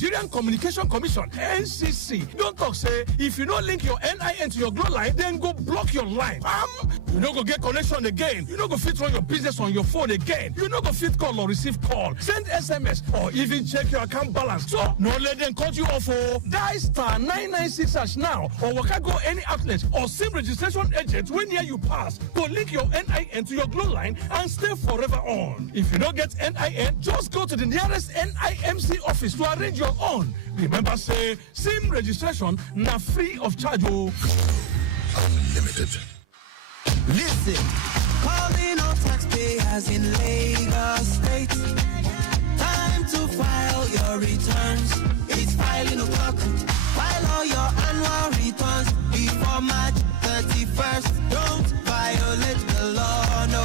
Nigerian Communication Commission, NCC. Don't talk say, if you don't link your NIN to your glow line, then go block your line. You no go get connection again. You no go fit run your business on your phone again. You no go fit call or receive call, send SMS, or even check your account balance. So, no let them cut you off. Dial *996# now, or waka go any outlet or SIM registration agent when near you pass to link your NIN to your glow line and stay forever on. If you don't get NIN, just go to the nearest NIMC office to arrange your own. Remember, say SIM registration na free of charge. Unlimited. Listen, calling all taxpayers in Lagos State. Time to file your returns. It's filing o'clock. File all your annual returns before March 31st. Don't violate the law, no.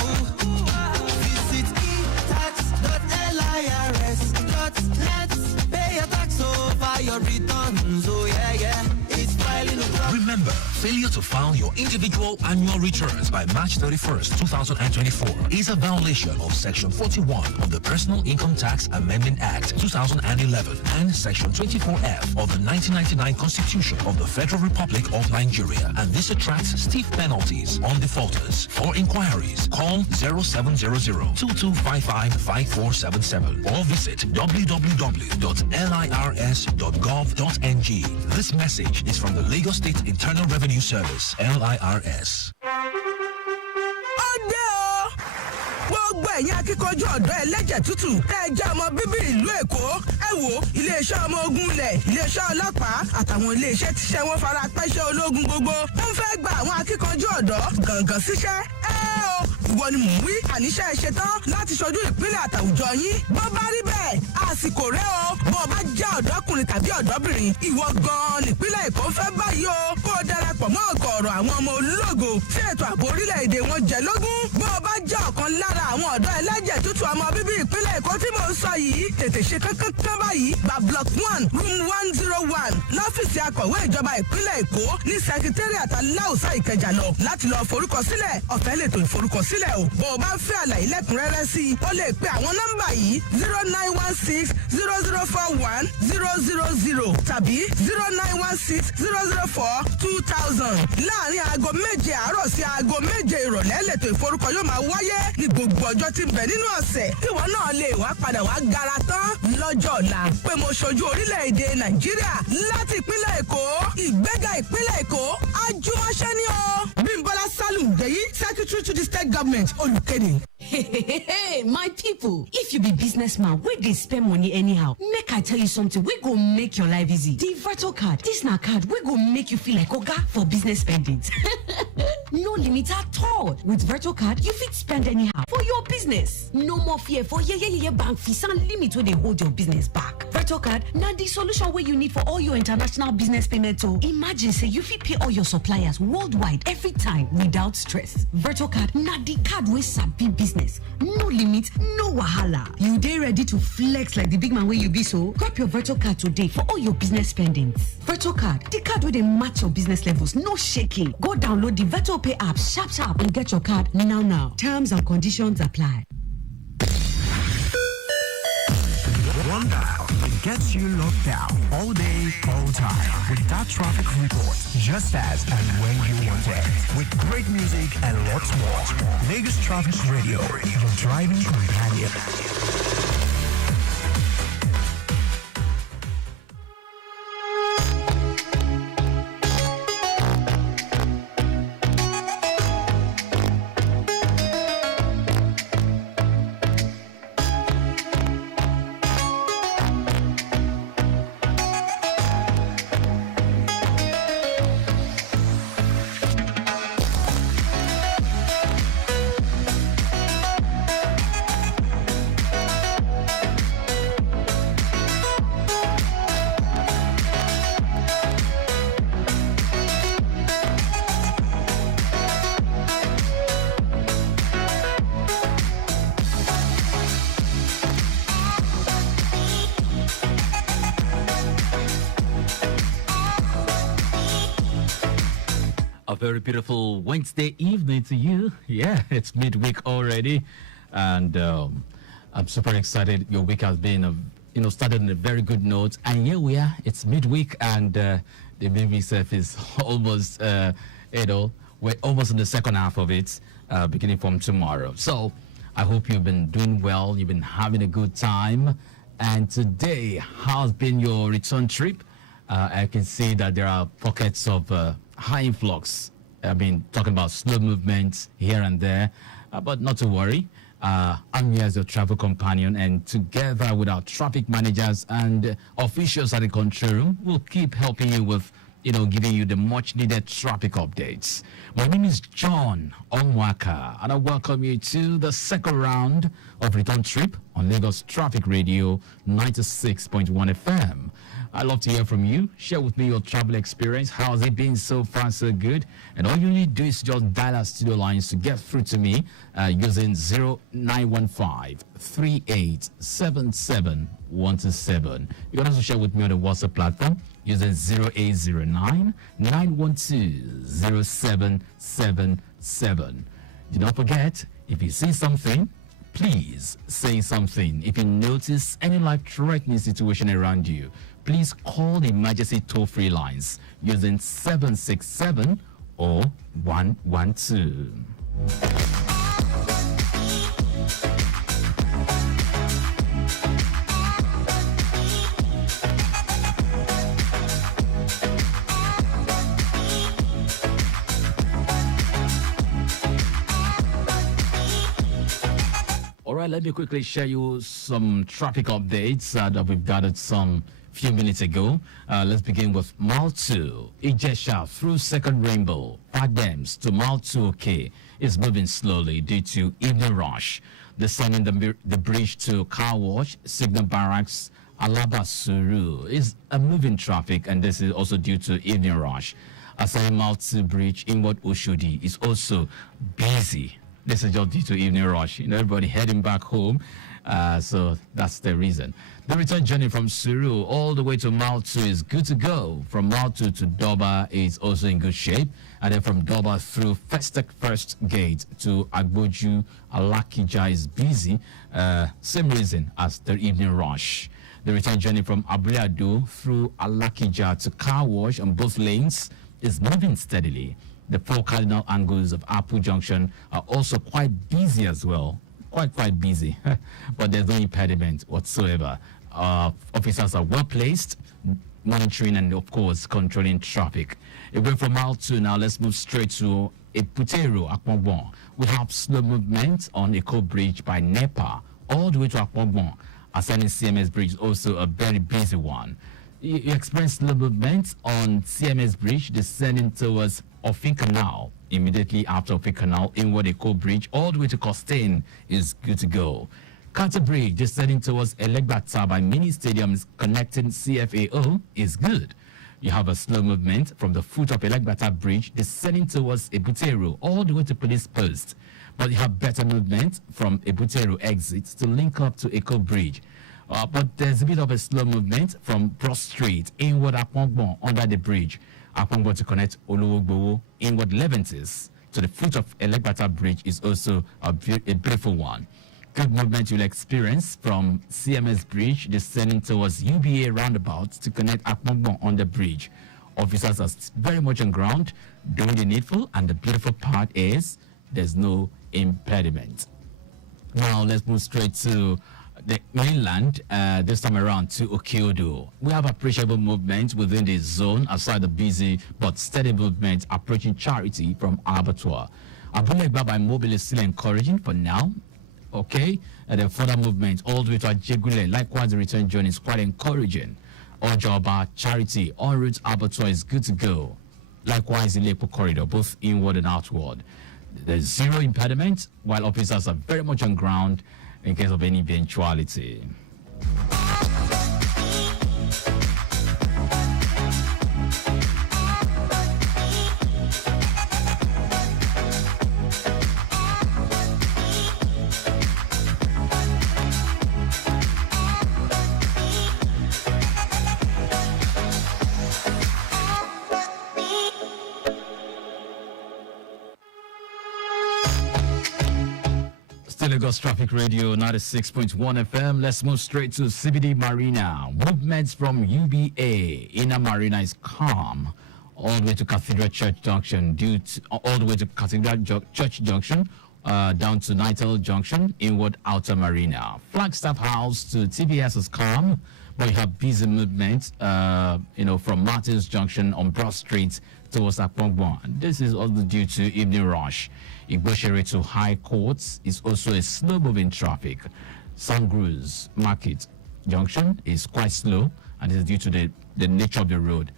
Visit etax.lirs.net. Pay your tax over your returns. Oh yeah, yeah. It's filing o'clock. Remember, failure to file your individual annual returns by March 31st, 2024 is a violation of Section 41 of the Personal Income Tax Amendment Act 2011 and Section 24F of the 1999 Constitution of the Federal Republic of Nigeria, and this attracts stiff penalties on defaulters. For inquiries, call 0700-2255-5477 or visit www.lirs.gov.ng. This message is from the Lagos State Internal Revenue Service, LIRS. Gbogbo ẹ̀yin akíkanjú ọ̀dọ́ ẹlẹ́jẹ̀ tútù ẹ̀jẹ̀ ọmọ bíbí ìlú Èkó ẹ wò iléeṣẹ́ ọmọ ogun ilẹ̀ iléeṣẹ́ ọlọ́pàá àtàwọn iléeṣẹ́ tíṣẹ́ wọn fara pẹ́ṣẹ́ ológun gbogbo wọ́n fẹ́ gba àwọn akíkanjú ọ̀dọ́ gàngàn síṣẹ́ ìwọ ni mò ń wí àníṣe ṣetán láti ṣojú ìpínlẹ̀ àtàwùjọ yín bó bá rí bẹ́ẹ̀ àsìkò rẹ̀ o bó o bá jẹ́ ọ̀dọ́kùnrin tàbí ọ̀dọ́bìnrin ìwọ gan-an nípínlẹ̀ Èkó ń fẹ́ báyìí o kó o darapọ̀ mọ́ ọ̀gọ̀ọ̀rọ̀ àwọn ọmọ ológo tí ètò ààbò orílẹ̀-èdè wọn jẹ lógún bó o bá jẹ́ ọ̀kan lára àwọn ọ̀dọ́ ẹlẹ́jẹ̀ tútù ọmọ bíbí ìpínlẹ̀ Èkó tí mò ń sọ yìí tètè ṣe kankan báyìí gba block 1 room 101 lọ́fíìsì akọ̀wé ìjọba ìpínlẹ̀ Èkó ní secretariat aláùsá Ìkẹjà lọ láti lọ forúkọsílẹ̀ ọ̀fẹ́ lètò ìforúkọsílẹ̀ o bó o bá ń fẹ́ àlàyé lẹ́kùnrẹ́rẹ́ sí i o lè pe àwọn nọ́mbà yìí 0916-0041-000 tàbí 0916-004-2000 láàrin aago 7 àárọ̀ sí aago 7 ìrọ̀lẹ́ lètò ìforúkọ yóò máa wáyé ní gbogbo ọjọ́ tí ń bẹ nínú ọ̀sẹ̀ ìwọ náà lè wá padà wá gara tán lọ́jọ́ ọ̀la pé mo ṣojú orílẹ̀-èdè Nàìjíríà láti ìpínlẹ̀ Èkó ìgbéga ìpínlẹ̀ Èkó àjùmọ̀ṣẹ́ ni o. Bímbọ́lá Sálùm Dèyí Secretary to the State Government olùkéde. Hey, my people, if you be businessman wey dey spend money anyhow, make I tell you something wey go make your life easy. The Virtual card, this na card wey go make you feel like oga for business spendings. No limit at all. With Virtual card, you fit spend anyhow for your business. No more fear for bank fees and limit wey dey hold your business back. Virtual card na the solution wey you need for all your international business payments o. Imagine say you fit pay all your suppliers worldwide every time without stress. Virtual card na the card wey sabi business. No limit, no wahala. You dey ready to flex like the big man wey you be so? Grab your Virtual card today for all your business spendings. Virtual card, the card wey dey match your business levels, no shaking. Go download the Virtual Pay app sharp and get your card now. Terms and conditions apply. One dial gets you locked down all day, all time with that traffic report just as and when you want it. With great music and lots more. Lagos Traffic Radio, your driving companion. A very beautiful Wednesday evening to you. Yeah, it's midweek already, and I'm super excited. Your week has been started on a very good note. And here we are. It's midweek, and the midweek itself is almost, we're almost in the second half of it, beginning from tomorrow. So I hope you've been doing well. You've been having a good time. And today, how's been your return trip? I can see that there are pockets of high influx. I've been talking about slow movements here and there, but not to worry. I'm here as your travel companion, and together with our traffic managers and officials at the control room, we'll keep helping you with, giving you the much needed traffic updates. My name is John Omoaka, and I welcome you to the second round of Return Trip on Lagos Traffic Radio 96.1 FM. I'd love to hear from you. Share with me your travel experience. How's it been so far, so good? And all you need to do is just dial our studio lines to get through to me using 0915-3877-127. You can also share with me on the WhatsApp platform using 0809-912-0777. Do not forget, if you see something, please say something. If you notice any life-threatening situation around you, please call the emergency toll-free lines using 767 or 112. All right, let me quickly share you some traffic updates that we've gathered some few minutes ago. Let's begin with Mile 2, Ijesha through Second Rainbow, Padems to Mile 2OK is moving slowly due to evening rush. Descending the bridge to Car Wash, Signal Barracks, Alaba Suru is a moving traffic, and this is also due to evening rush. Ascending Mile 2 Bridge, inward Oshodi is also busy. This is just due to evening rush. Everybody heading back home. So that's the reason. The return journey from Suru all the way to Mile 2 is good to go. From Mile 2 to Doba is also in good shape. And then from Doba through Festac First Gate to Agboju, Alakija is busy. Same reason as the evening rush. The return journey from Abriado through Alakija to Car Wash on both lanes is moving steadily. The four cardinal angles of Apple Junction are also quite busy as well. Quite busy, but there's no impediment whatsoever. Officers are well placed, monitoring and, of course, controlling traffic. Away from Mile 2 now, let's move straight to Eputero, Akpobon. We have slow movement on Eko Bridge by NEPA all the way to Akpobon. Ascending CMS Bridge is also a very busy one. You experience slow movement on CMS Bridge descending towards Ofin Canal. Immediately after Ofin Canal, inward Eko Bridge all the way to Costain is good to go. Carter Bridge descending towards Elegbata by Mini Stadiums connecting CFAO is good. You have a slow movement from the foot of Elegbata Bridge descending towards Ebutero all the way to Police Post. But you have better movement from Ebutero exits to link up to Eko Bridge. But there's a bit of a slow movement from Cross Street inward Akpongbo under the bridge. Akpongbo to connect Oluwogbowo inward Leventis to the foot of Elegbata Bridge is also a beautiful one. Good movement you'll experience from CMS Bridge descending towards UBA roundabout to connect Akpongbo on the bridge. Officers are very much on ground doing the needful, and the beautiful part is there's no impediment. Now let's move straight to the mainland, this time around to Okeodo. We have appreciable movement within the zone aside the busy but steady movement approaching Charity from Abattoir. Abulegba by Mobile is still encouraging for now. Okay, and then further movement all the way to Ajegule. Likewise, the return journey is quite encouraging. Ojoba, Charity, en route Abattoir is good to go. Likewise, the Lepo corridor, both inward and outward. There's zero impediment, while officers are very much on ground in case of any eventuality. Lagos Traffic Radio 96.1 FM. Let's move straight to CBD Marina. Movements from UBA. Inner Marina is calm. All the way to Cathedral Church Junction, all the way to Cathedral Church Junction, down to Nightel Junction, inward Outer Marina. Flagstaff House to TBS is calm, but you have busy movement, from Martins Junction on Broad Street towards Akpongbo. This is also due to evening rush. Igboshere to High Courts is also a slow-moving traffic. Sangru's Market Junction is quite slow, and it is due to the nature of the road,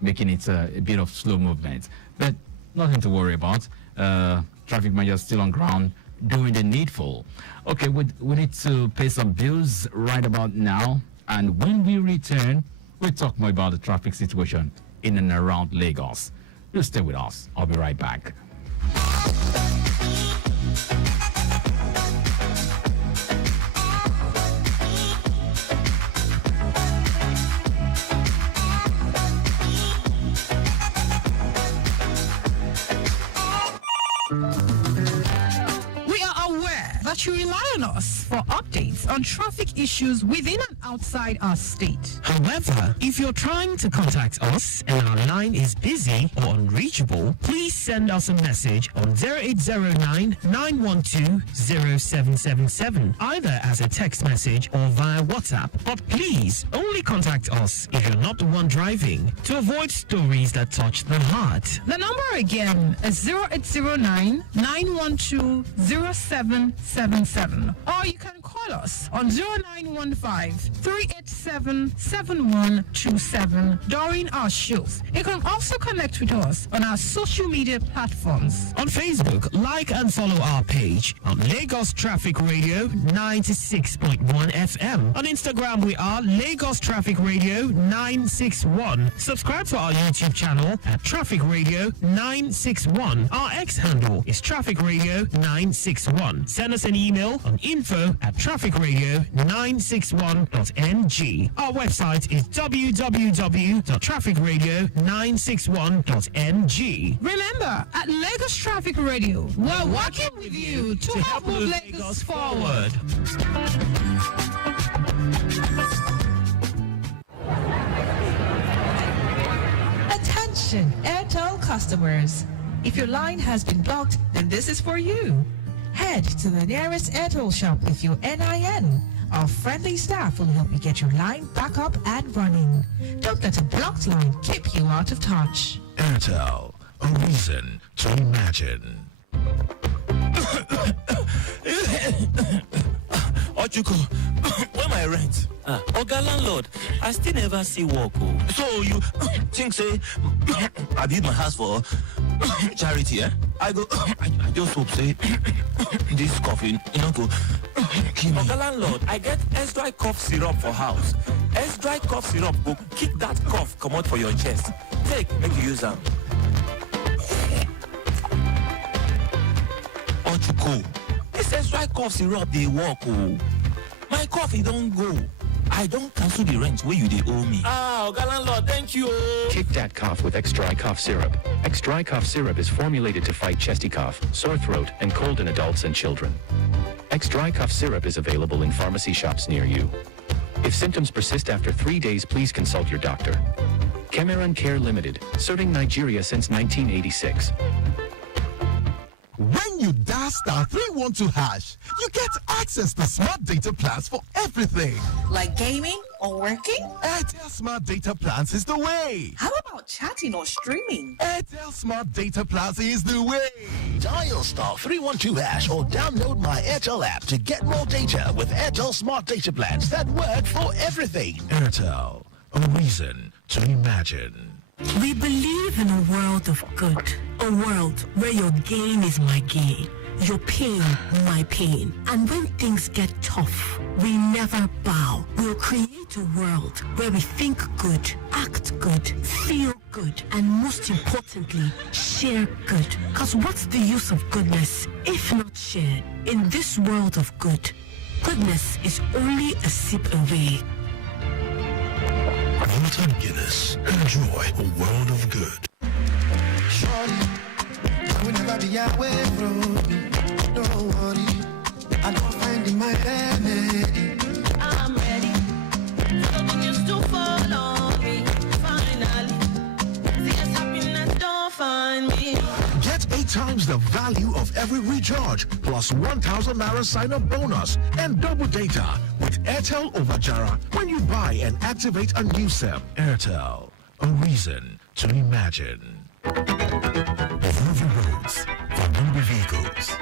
making it a bit of slow movement. But nothing to worry about. Traffic managers still on ground doing the needful. Okay, we need to pay some bills right about now. And when we return, we'll talk more about the traffic situation in and around Lagos. You stay with us. I'll be right back. You rely on us for updates on traffic issues within and outside our state. However, if you're trying to contact us and our line is busy or unreachable, please send us a message on 0809-912-0777, either as a text message or via WhatsApp. But please, only contact us if you're not the one driving, to avoid stories that touch the heart. The number again is 0809-912-0777. Or you can call us on 0915-387-7127 during our shows. You can also connect with us on our social media platforms. On Facebook, like and follow our page on Lagos Traffic Radio 96.1 FM. On Instagram, we are Lagos Traffic Radio 961. Subscribe to our YouTube channel at Traffic Radio 961. Our X handle is Traffic Radio 961. Send us an email on info@trafficradio961.ng. Our website is www.trafficradio961.ng. Remember, at Lagos Traffic Radio, we're working with you to help move Lagos forward. Attention, Airtel customers. If your line has been blocked, then this is for you. Head to the nearest Airtel shop with your NIN. Our friendly staff will help you get your line back up and running. Don't let a blocked line keep you out of touch. Airtel, a reason to imagine. Ochuko, where my rent? Oga landlord, I still never see work. So you think say I build my house for charity, eh? I just hope say this coughing, go kill me. Oga landlord, I get S-Dry cough syrup for house. S-Dry cough syrup go kick that cough come out for your chest. Take, make you use them. Ochuko, this S-Dry cough syrup they work. My coffee don't go. I don't cancel the rent where you they owe me. Oga landlord, thank you. Kick that cough with X-Dry cough syrup. X-Dry cough syrup is formulated to fight chesty cough, sore throat, and cold in adults and children. X-Dry cough syrup is available in pharmacy shops near you. If symptoms persist after 3 days, please consult your doctor. Cameron Care Limited, serving Nigeria since 1986. When you dial *312#, you get access to smart data plans for everything. Like gaming or working? Airtel Smart Data Plans is the way. How about chatting or streaming? Airtel Smart Data Plans is the way. Dial *312# or download my Airtel app to get more data with Airtel Smart Data Plans that work for everything. Airtel, a reason to imagine. We believe in a world of good, a world where your gain is my gain, your pain my pain. And when things get tough, we never bow. We'll create a world where we think good, act good, feel good, and most importantly, share good. Because what's the use of goodness if not shared? In this world of good, goodness is only a sip away. Walton Guinness. Enjoy a world of good. Shorty, I will never be away from you. Don't worry, I don't find in my remedy. I'm ready for the news to follow me. Finally, this happiness don't find me. Get 8 times the value of every recharge plus 1,000 Naira sign-up bonus and double data with Airtel over Jara when you buy and activate a new SIM. Airtel, a reason to imagine. Without the roads, there won't be vehicles.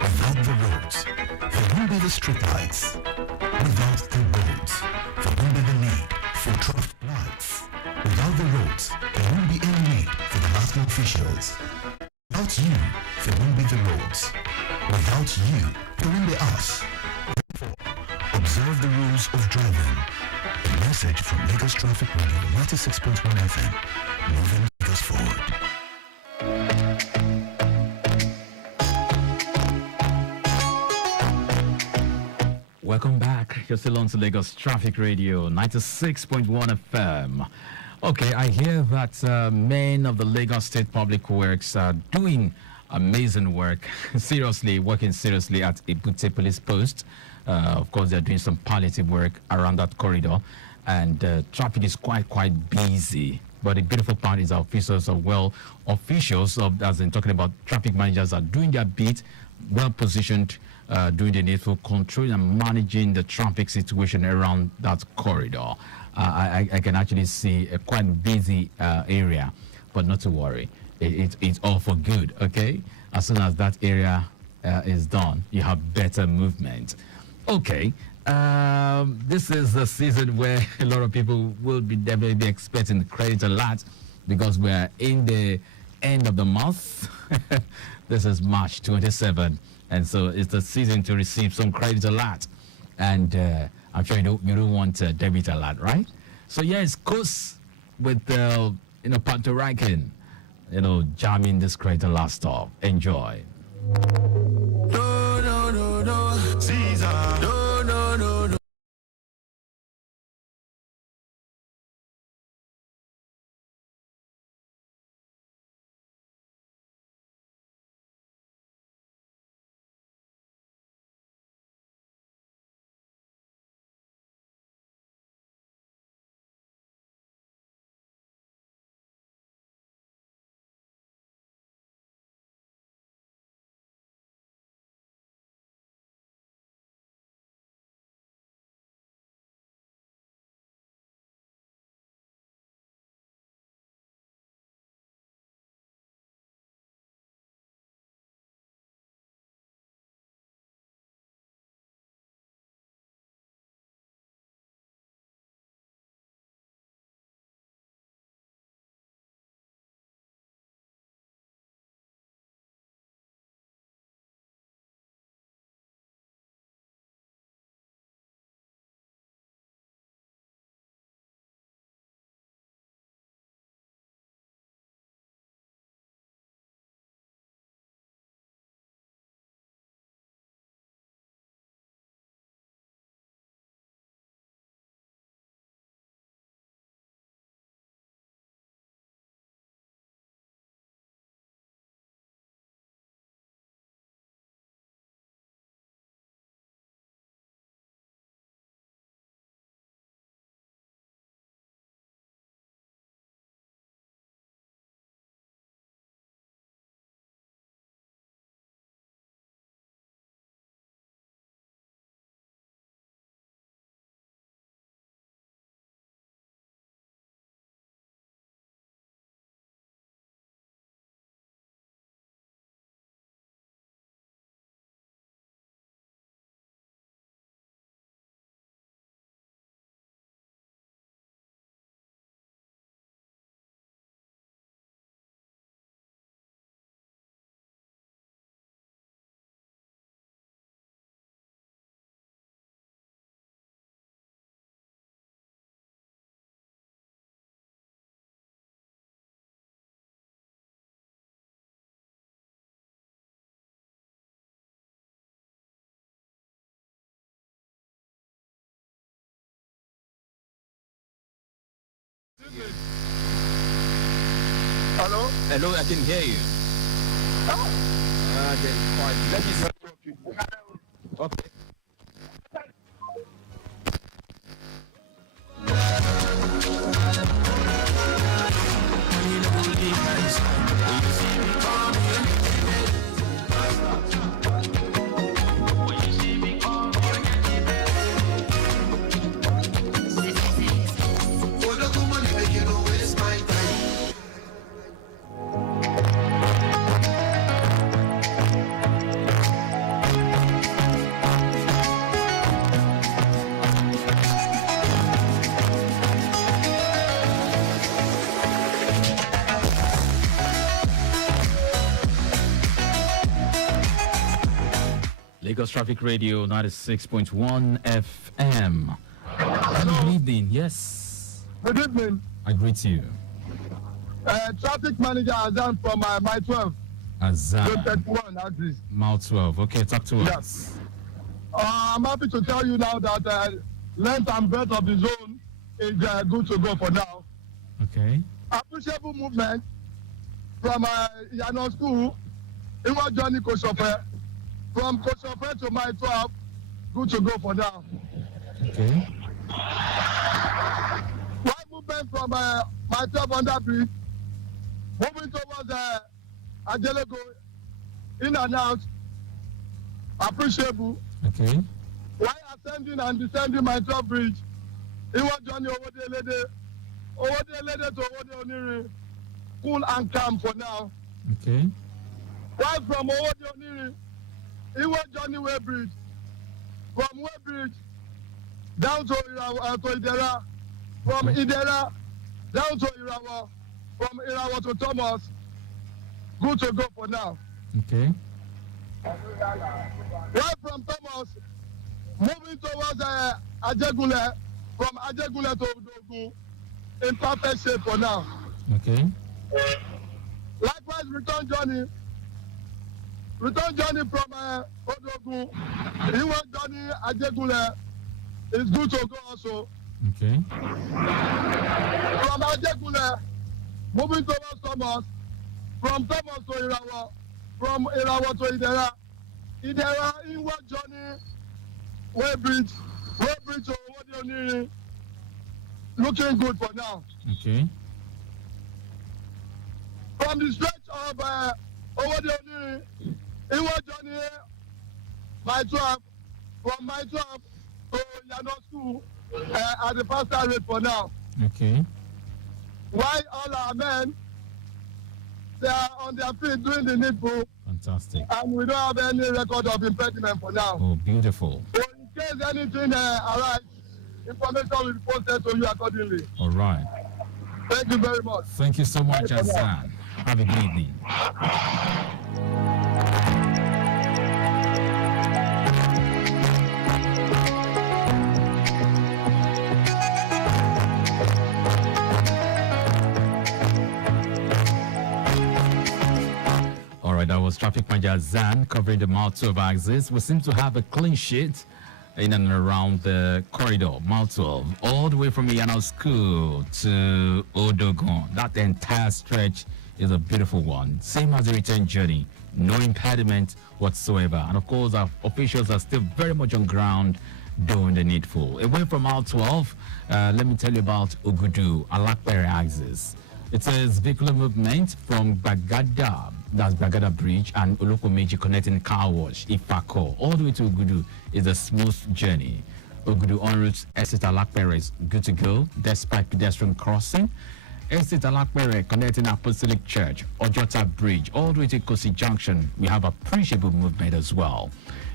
Without the roads, there won't be the streetlights. Without the roads, there won't be the need for traffic lights. Without the roads, there won't be any need for the national officials. Without you, there won't be the roads. Without you, there won't be us. Therefore, observe the rules of driving. A message from Lagos Traffic Radio 96.1 FM. Moving Lagos forward. Welcome back. You're still on to Lagos Traffic Radio 96.1 FM. Okay, I hear that men of the Lagos State Public Works are doing amazing work, working seriously at Ebute Police Post. Of course, they're doing some palliative work around that corridor, and traffic is quite busy. But the beautiful part is our officers as in talking about traffic managers, are doing their bit, well positioned, doing the needful control and managing the traffic situation around that corridor. I can actually see a quite busy area, but not to worry. It's all for good, okay? As soon as that area is done, you have better movement. Okay, this is the season where a lot of people will definitely be expecting credit alert because we're in the end of the month. This is March 27, and so it's the season to receive some credit alert. And I'm sure you don't want a debit alert, right? So yeah, it's Coast with Puerto Rican, jamming this credit alert stuff. Enjoy. No, Caesar. No. Hello? Hello, I can hear you. Oh. Then quite. Let me Okay. Lagos Traffic Radio 96.1 FM. Good evening. Yes. Good evening. I greet you. Traffic manager Azan from my 12. Azan. 31 axis. Mile 12. Okay, talk to us. Yes. I'm happy to tell you now that length and breadth of the zone is good to go for now. Okay. Appreciable movement from Yano School. It was Johnny Koshofe. From Koshofe to my 12, good to go for now. Okay. One movement from my 12 on that bridge, moving towards Adelego, in and out, appreciable. Okay. While ascending and descending my 12 bridge, it was Johnny Owode Lede to Owode Oniri, cool and calm for now. Okay. While from Owode Oniri, it was Johnny Weybridge. From Weybridge down to Idera. From Idera down to Irawa. From Irawa to Thomas. Good to go for now. Okay. Right from Thomas, moving towards Ajegule. From Ajegule to Odogun. In perfect shape for now. Okay. Likewise, return journey from Odogun. He was Johnny Ajegule. It's good to go also. Okay. From Ajegule, moving towards Thomas. From Thomas to Irawa. From Irawa to Idera. Idera, in what Johnny Weybridge to Owode Oniri. Looking good for now. Okay. From the stretch of Owode Oniri, it was Johnny my 12. From my 12 to Yano School at the faster rate for now. Okay. Why all our men, they are on their feet doing the needful. Fantastic. And we don't have any record of impediment for now. Oh, beautiful. So in case anything arrives, information will be posted to you accordingly. All right. Thank you very much. Thank you so much, Azan. Have a good evening. All right, that was Traffic Manager Zan covering the Mile 12 axis. We seem to have a clean sheet in and around the corridor, Mile 12, all the way from Iyano School to Odogun. That entire stretch is a beautiful one. Same as the return journey, no impediment whatsoever. And of course, our officials are still very much on ground doing the needful. Away from Mile 12, let me tell you about Ogudu, Alakpere axis. It says vehicular movement from Bagada, that's Bagada Bridge, and Olokomeji connecting Car Wash, Ifako, all the way to Ogudu is a smooth journey. Ogudu en route, exit Alakpere is good to go, despite pedestrian crossing. Exit Alakpere connecting Apostolic Church, Ojota Bridge, all the way to Ikosi Junction. We have appreciable movement as well.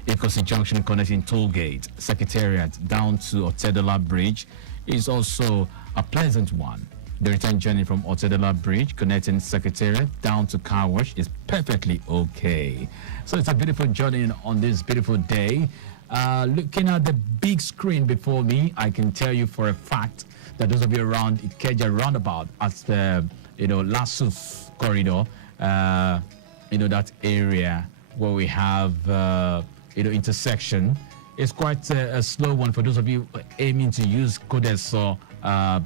Ikosi Junction connecting Tollgate, Secretariat down to Otedola Bridge is also a pleasant one. The return journey from Otedola Bridge connecting Secretariat down to Car Wash is perfectly okay. So it's a beautiful journey on this beautiful day. Looking at the big screen before me, I can tell you for a fact that those of you around Ikeja roundabout at the Lasus corridor, that area where we have intersection, it's quite a slow one for those of you aiming to use Kodeso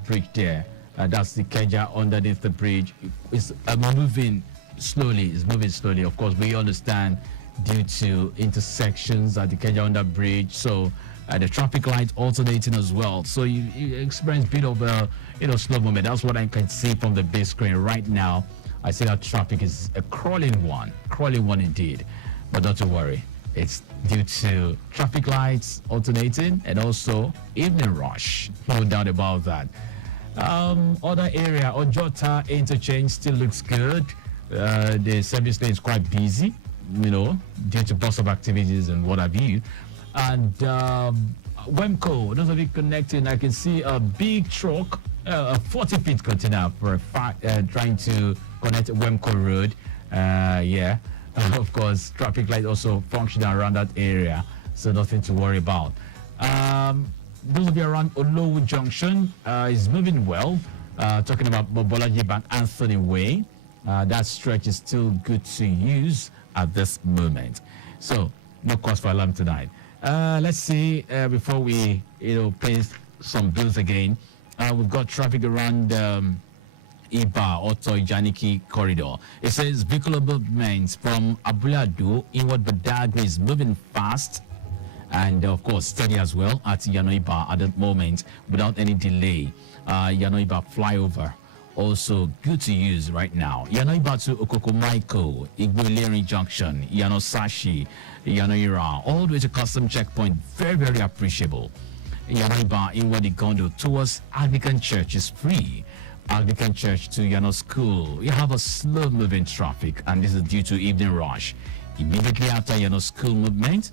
bridge there. That's the Ikeja underneath the bridge. It's moving slowly. It's moving slowly. Of course, we understand due to intersections at the Kenya Under Bridge. So the traffic light alternating as well. So you experience a bit of slow movement. That's what I can see from the big screen right now. I see that traffic is a crawling one indeed. But not to worry, it's due to traffic lights alternating and also evening rush. No doubt about that. Other area, Ojota interchange still looks good. The service lane is quite busy, due to bus of activities and what have you. And Wemco, those of you connecting, I can see a big truck, a 40-feet container for a fact, trying to connect Wemco Road. Of course, traffic light also functioning around that area, so nothing to worry about. Those of you around Olowu Junction is moving well. Talking about Mobolaji Bank Anthony Way, that stretch is still good to use at this moment. So no cause for alarm tonight. Let's see before we pay some bills again. We've got traffic around Iba Oto Janiki corridor. It says vehicular movements from Abulado inward Badagry is moving fast and of course steady as well at Yanoiba at the moment without any delay. Yanoiba flyover also good to use right now. Yanoiba to Okokomaiko, Igboleri Junction, Yanosashi, Yanoira, all the way to custom checkpoint. Very, very appreciable. Yanoiba inward Igondo towards Anglican Church is free. Anglican Church to Yano School, you have a slow moving traffic, and this is due to evening rush. Immediately after Yano School movement,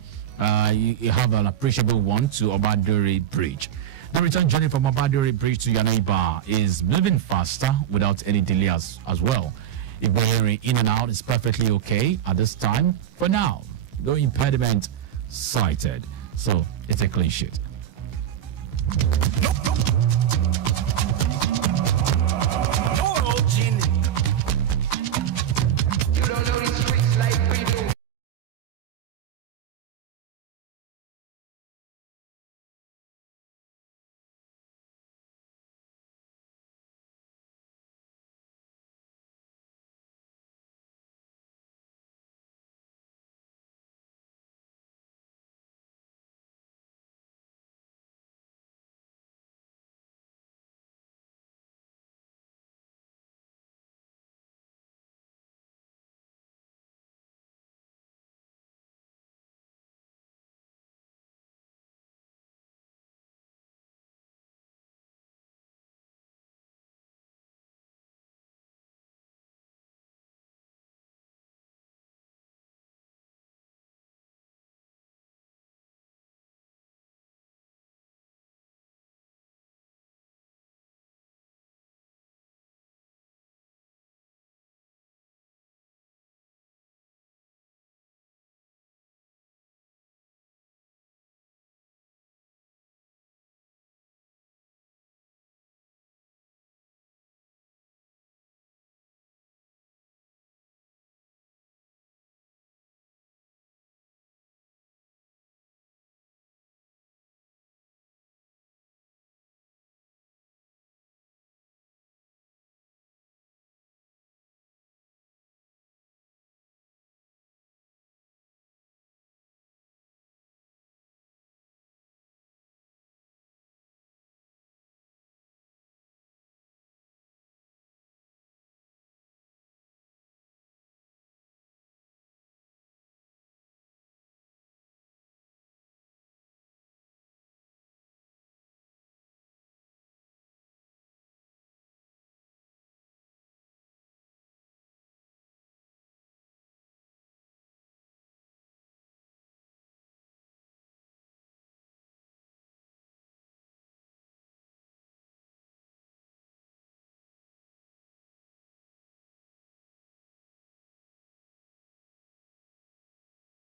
you have an appreciable one to Obadori Bridge. The return journey from Obadori Bridge to Yanaiba is moving faster without any delay as well. If we're hearing in and out is perfectly okay at this time. For now, no impediment cited. So it's a clean sheet.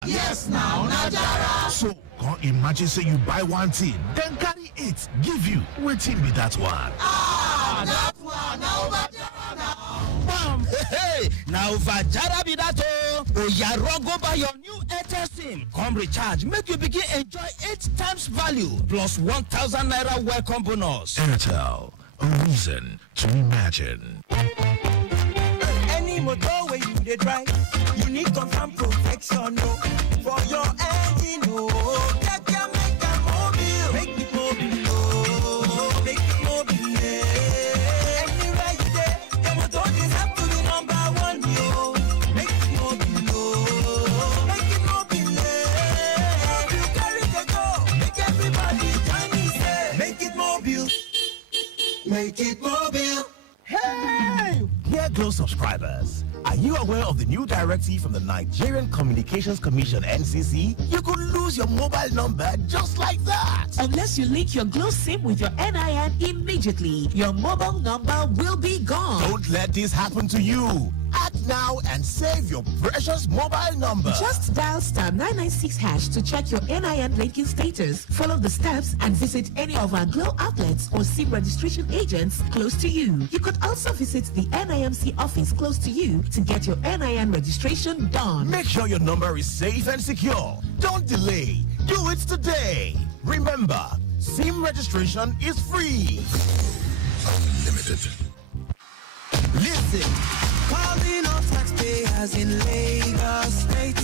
Yes, now, Najara. So, can't imagine say you buy one thing, then carry it, give you. Waiting be that one. Ah, that one, now Vajara now. Bam! Hey, now Vajara be that oh yeah, go buy your new Airtel SIM. Come recharge, make you begin enjoy 8 times value plus 1,000 naira welcome bonus. Airtel, a reason to imagine. Any motor where you they drive. You need confirm protection, no. For your engine, no. That can make a mobile. Make it mobile, oh. Make it mobile, yeah. Anywhere you there, your motor is have to be number one, yo. Make it mobile, oh. Make it mobile, yeah. You carry the go. Make everybody join me, say. Make it mobile. Make it mobile. Hey! Dear Glow subscribers, are you aware of the new directive from the Nigerian Communications Commission (NCC)? You could lose your mobile number just like that. Unless you link your Glow SIM with your NIN immediately, your mobile number will be gone. Don't let this happen to you. Act now and save your precious mobile number. Just dial *996# to check your NIN linking status. Follow the steps and visit any of our Glow outlets or SIM registration agents close to you. You could also visit the NIMC office close to you to get your NIN registration done. Make sure your number is safe and secure. Don't delay. Do it today. Remember, SIM registration is free. Unlimited. Listen, calling all taxpayers in Lagos State.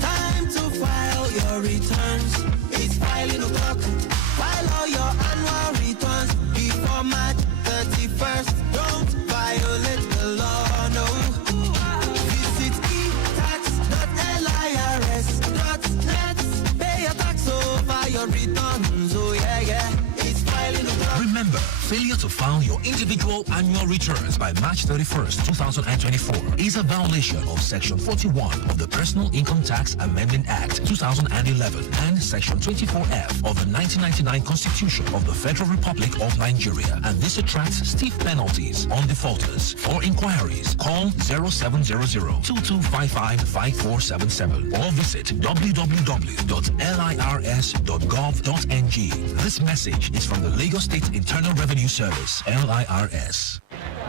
Time to file your returns. It's filing o'clock. File all your annual returns before March 31st. Don't violate the law, no. Visit etax.lirs.net. Pay your tax over your returns. Oh yeah, yeah. It's filing o'clock. Remember, failure to file your individual annual returns by March 31st, 2024 is a violation of Section 41 of the Personal Income Tax Amendment Act 2011 and Section 24F of the 1999 Constitution of the Federal Republic of Nigeria, and this attracts stiff penalties on defaulters. For inquiries, call 0700-2255-5477 or visit www.lirs.gov.ng. This message is from the Lagos State Internal Revenue Service, LIRS.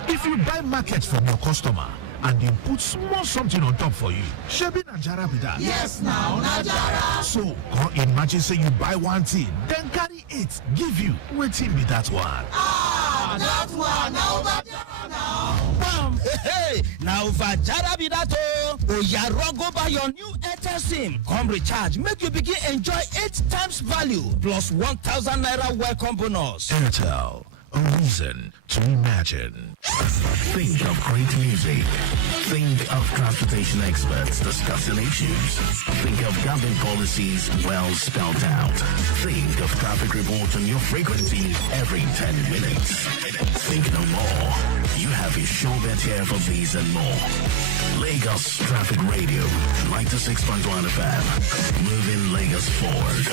If you buy market from your customer and they put small something on top for you, shebi Najara be that. Yes, now, Najara. So, come imagine say you buy one thing, then carry it, give you. Wetin be that one? Ah, that one, now Najara now. Bam! Hey, now Najara be that oh. Oya go buy your new Airtel SIM. Come recharge, make you begin enjoy 8 times value plus 1,000 naira welcome bonus. Airtel, a reason to imagine. Think of great music. Think of transportation experts discussing issues. Think of government policies well spelled out. Think of traffic reports on your frequency every 10 minutes. Think no more. You have a show bet here for these and more. Lagos Traffic Radio, 96.1 FM. Moving Lagos forward.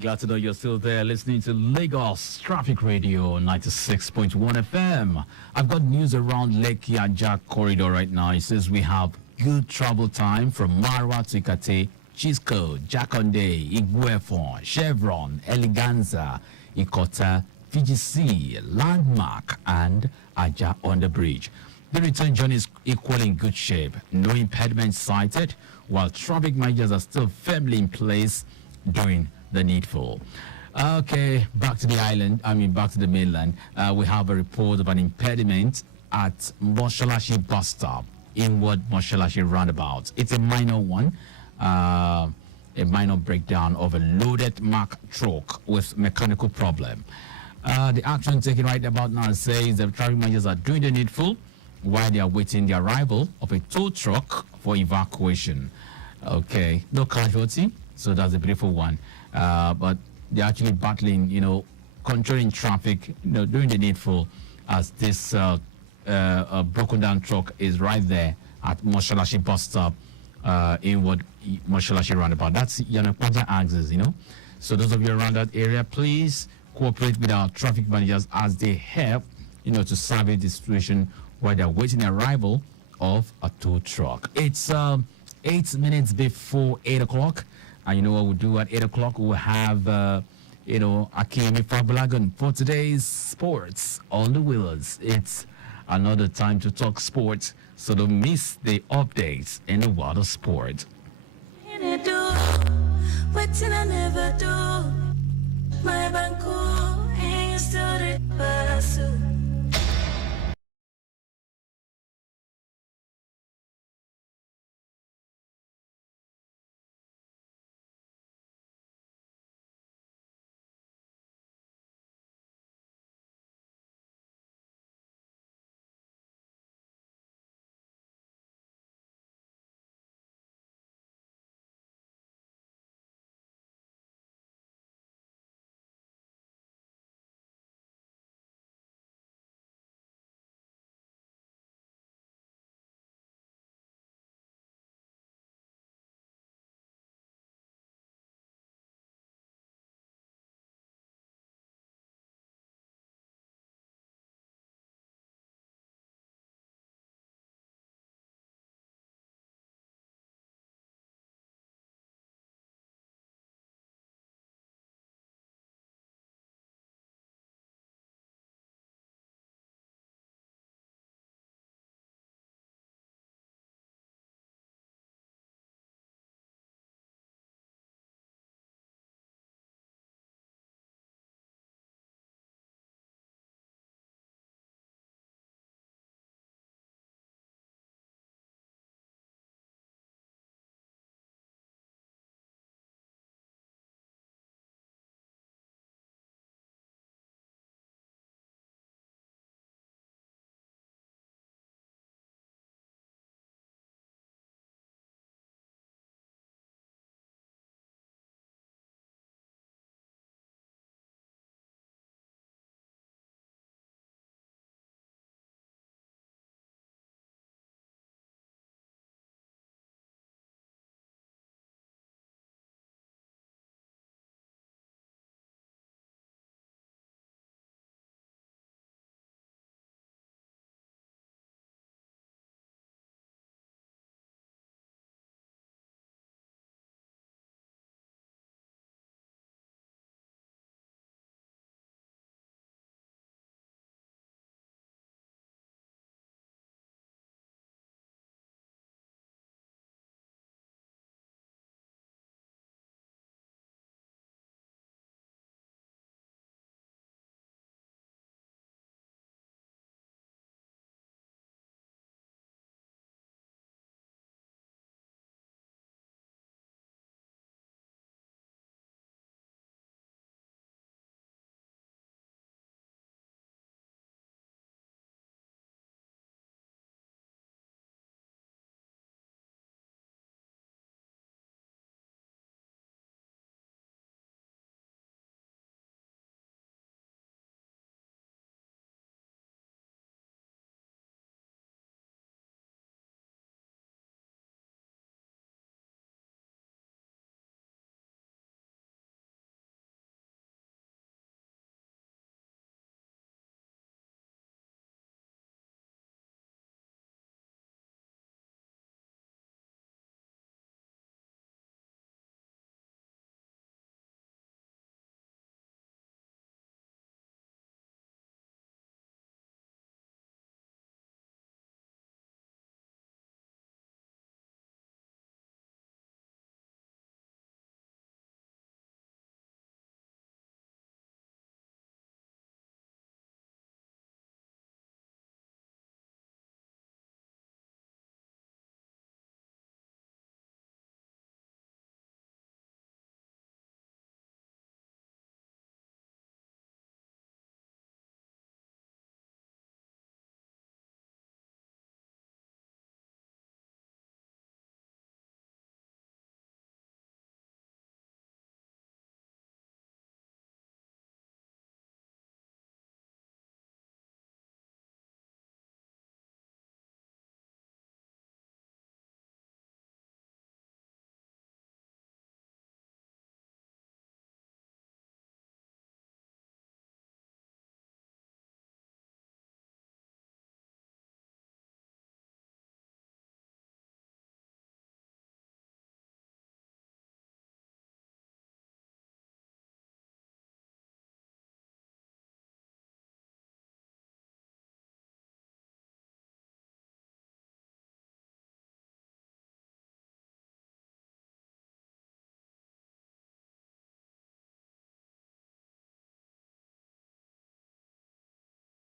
Glad to know you're still there listening to Lagos Traffic Radio 96.1 FM. I've got news around Lake Yaja corridor right now. It says we have good travel time from Marwa to Ikate, Chisco, Jakonde, Iguefon, Chevron, Eleganza, Ikota, VGC, Landmark, and Aja on the bridge. The return journey is equally in good shape. No impediments cited, while traffic measures are still firmly in place during the needful. Okay, back to the back to the mainland. We have a report of an impediment at Moshalashi bus stop, inward Moshalashi roundabout. It's a minor one, a minor breakdown of a loaded Mack truck with mechanical problem. The action taken right about now says the traffic managers are doing the needful while they are waiting the arrival of a tow truck for evacuation. Okay, no casualty, so that's a beautiful one. But they're actually battling, controlling traffic, doing the needful as this broken down truck is right there at Moshalashi bus stop, inward Moshalashi roundabout. That's Yanakwanta axis, So those of you around that area, please cooperate with our traffic managers as they help, to salvage the situation while they're waiting the arrival of a tow truck. It's 8 minutes before 8 o'clock. And you know what we'll do at 8 o'clock? We'll have, Akemi Fabulagan for today's sports on the wheels. It's another time to talk sports, so don't miss the updates in the world of sport. What did I never do? My banku, ain't still the person.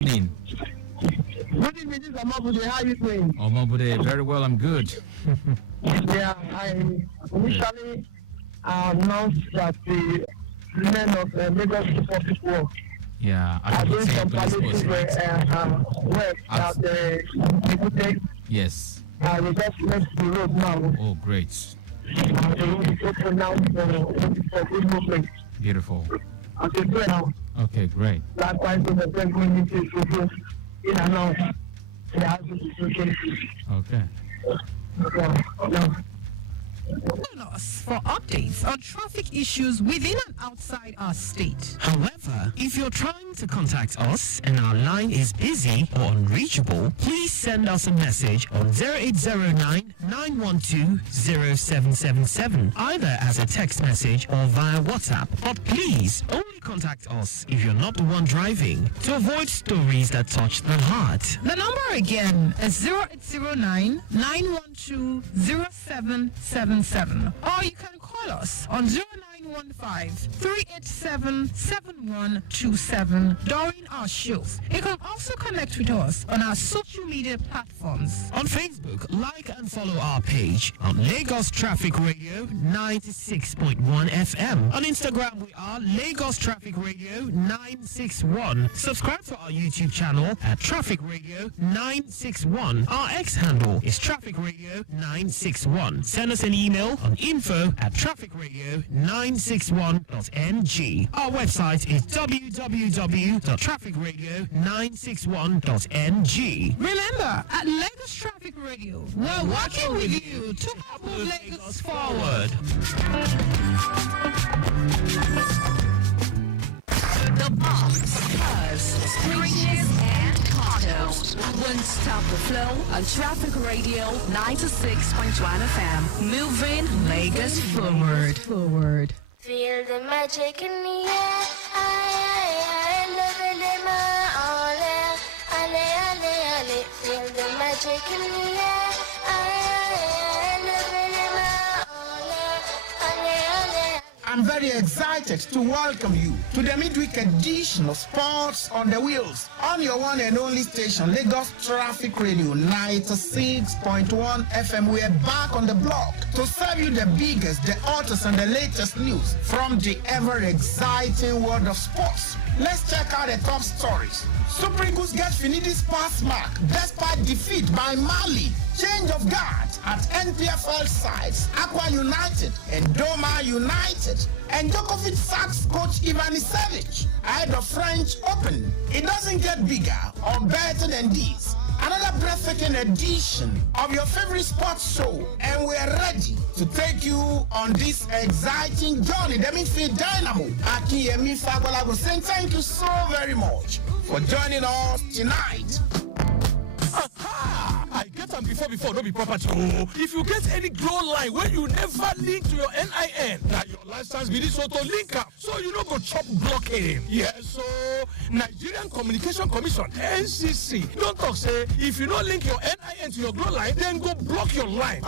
evening. Good evening, this is Omobude. How are you doing? Omobude, very well, I'm good. Yeah, I initially announced that the men of Lagos Support People Yeah, are doing some police palliative force, right? work that people take. Yes. We just left the road now. Oh, great. The road is open now for good movement. Beautiful. Okay, good now. Okay, great. Likewise, the president needs to go in and out. The house is okay. Okay. Join us for updates on traffic issues within and outside our state. However, if you're trying to contact us and our line is busy or unreachable, please send us a message on 0809 912 0777, either as a text message or via WhatsApp. But please only contact us if you're not the one driving, to avoid stories that touch the heart. The number again is 0809 912 0777, or you can call us on 0915 387 7127 during our shows. You can also connect with us on our social media platforms. On Facebook, like and follow our page on Lagos Traffic Radio 96.1 FM. On Instagram, we are Lagos Traffic Radio 961. Subscribe to our YouTube channel at Traffic Radio 961. Our X handle is Traffic Radio 961. Send us an email on info@trafficradio961.ng. Our website is www.trafficradio961.ng. Remember, at Lagos Traffic Radio, we're working with you to help move Lagos forward. The box, curves, screeches, and condos won't stop the flow on Traffic Radio 96.1 FM. Moving Lagos forward. Feel the magic in the air. I love it in my ale. Feel the magic in the air. I love it in my ale. I'm very excited to welcome you to the midweek edition of Sports on the Wheels on your one and only station, Lagos Traffic Radio 96.1 FM. We are back on the block to serve you the biggest, the hottest, and the latest news from the ever-exciting world of sports. Let's check out the top stories. Super Eagles get Finidis pass mark despite defeat by Mali. Change of guard at NPFL sides, Aqua United and Doma United. And Djokovic sacks coach Ivan Isavic ahead of French Open. It doesn't get bigger or better than this. Another breathtaking edition of your favorite sports show, and we're ready to take you on this exciting journey. The midfield dynamo, Akiyemi Fagbalago, saying thank you so very much for joining us tonight. I get them before, don't be proper too. If you get any glow line where you never link to your NIN, now your license be this auto link up, so you don't go chop blocking. Yes, so Nigerian Communication Commission, NCC, don't talk say, if you don't link your NIN to your glow line, then go block your line.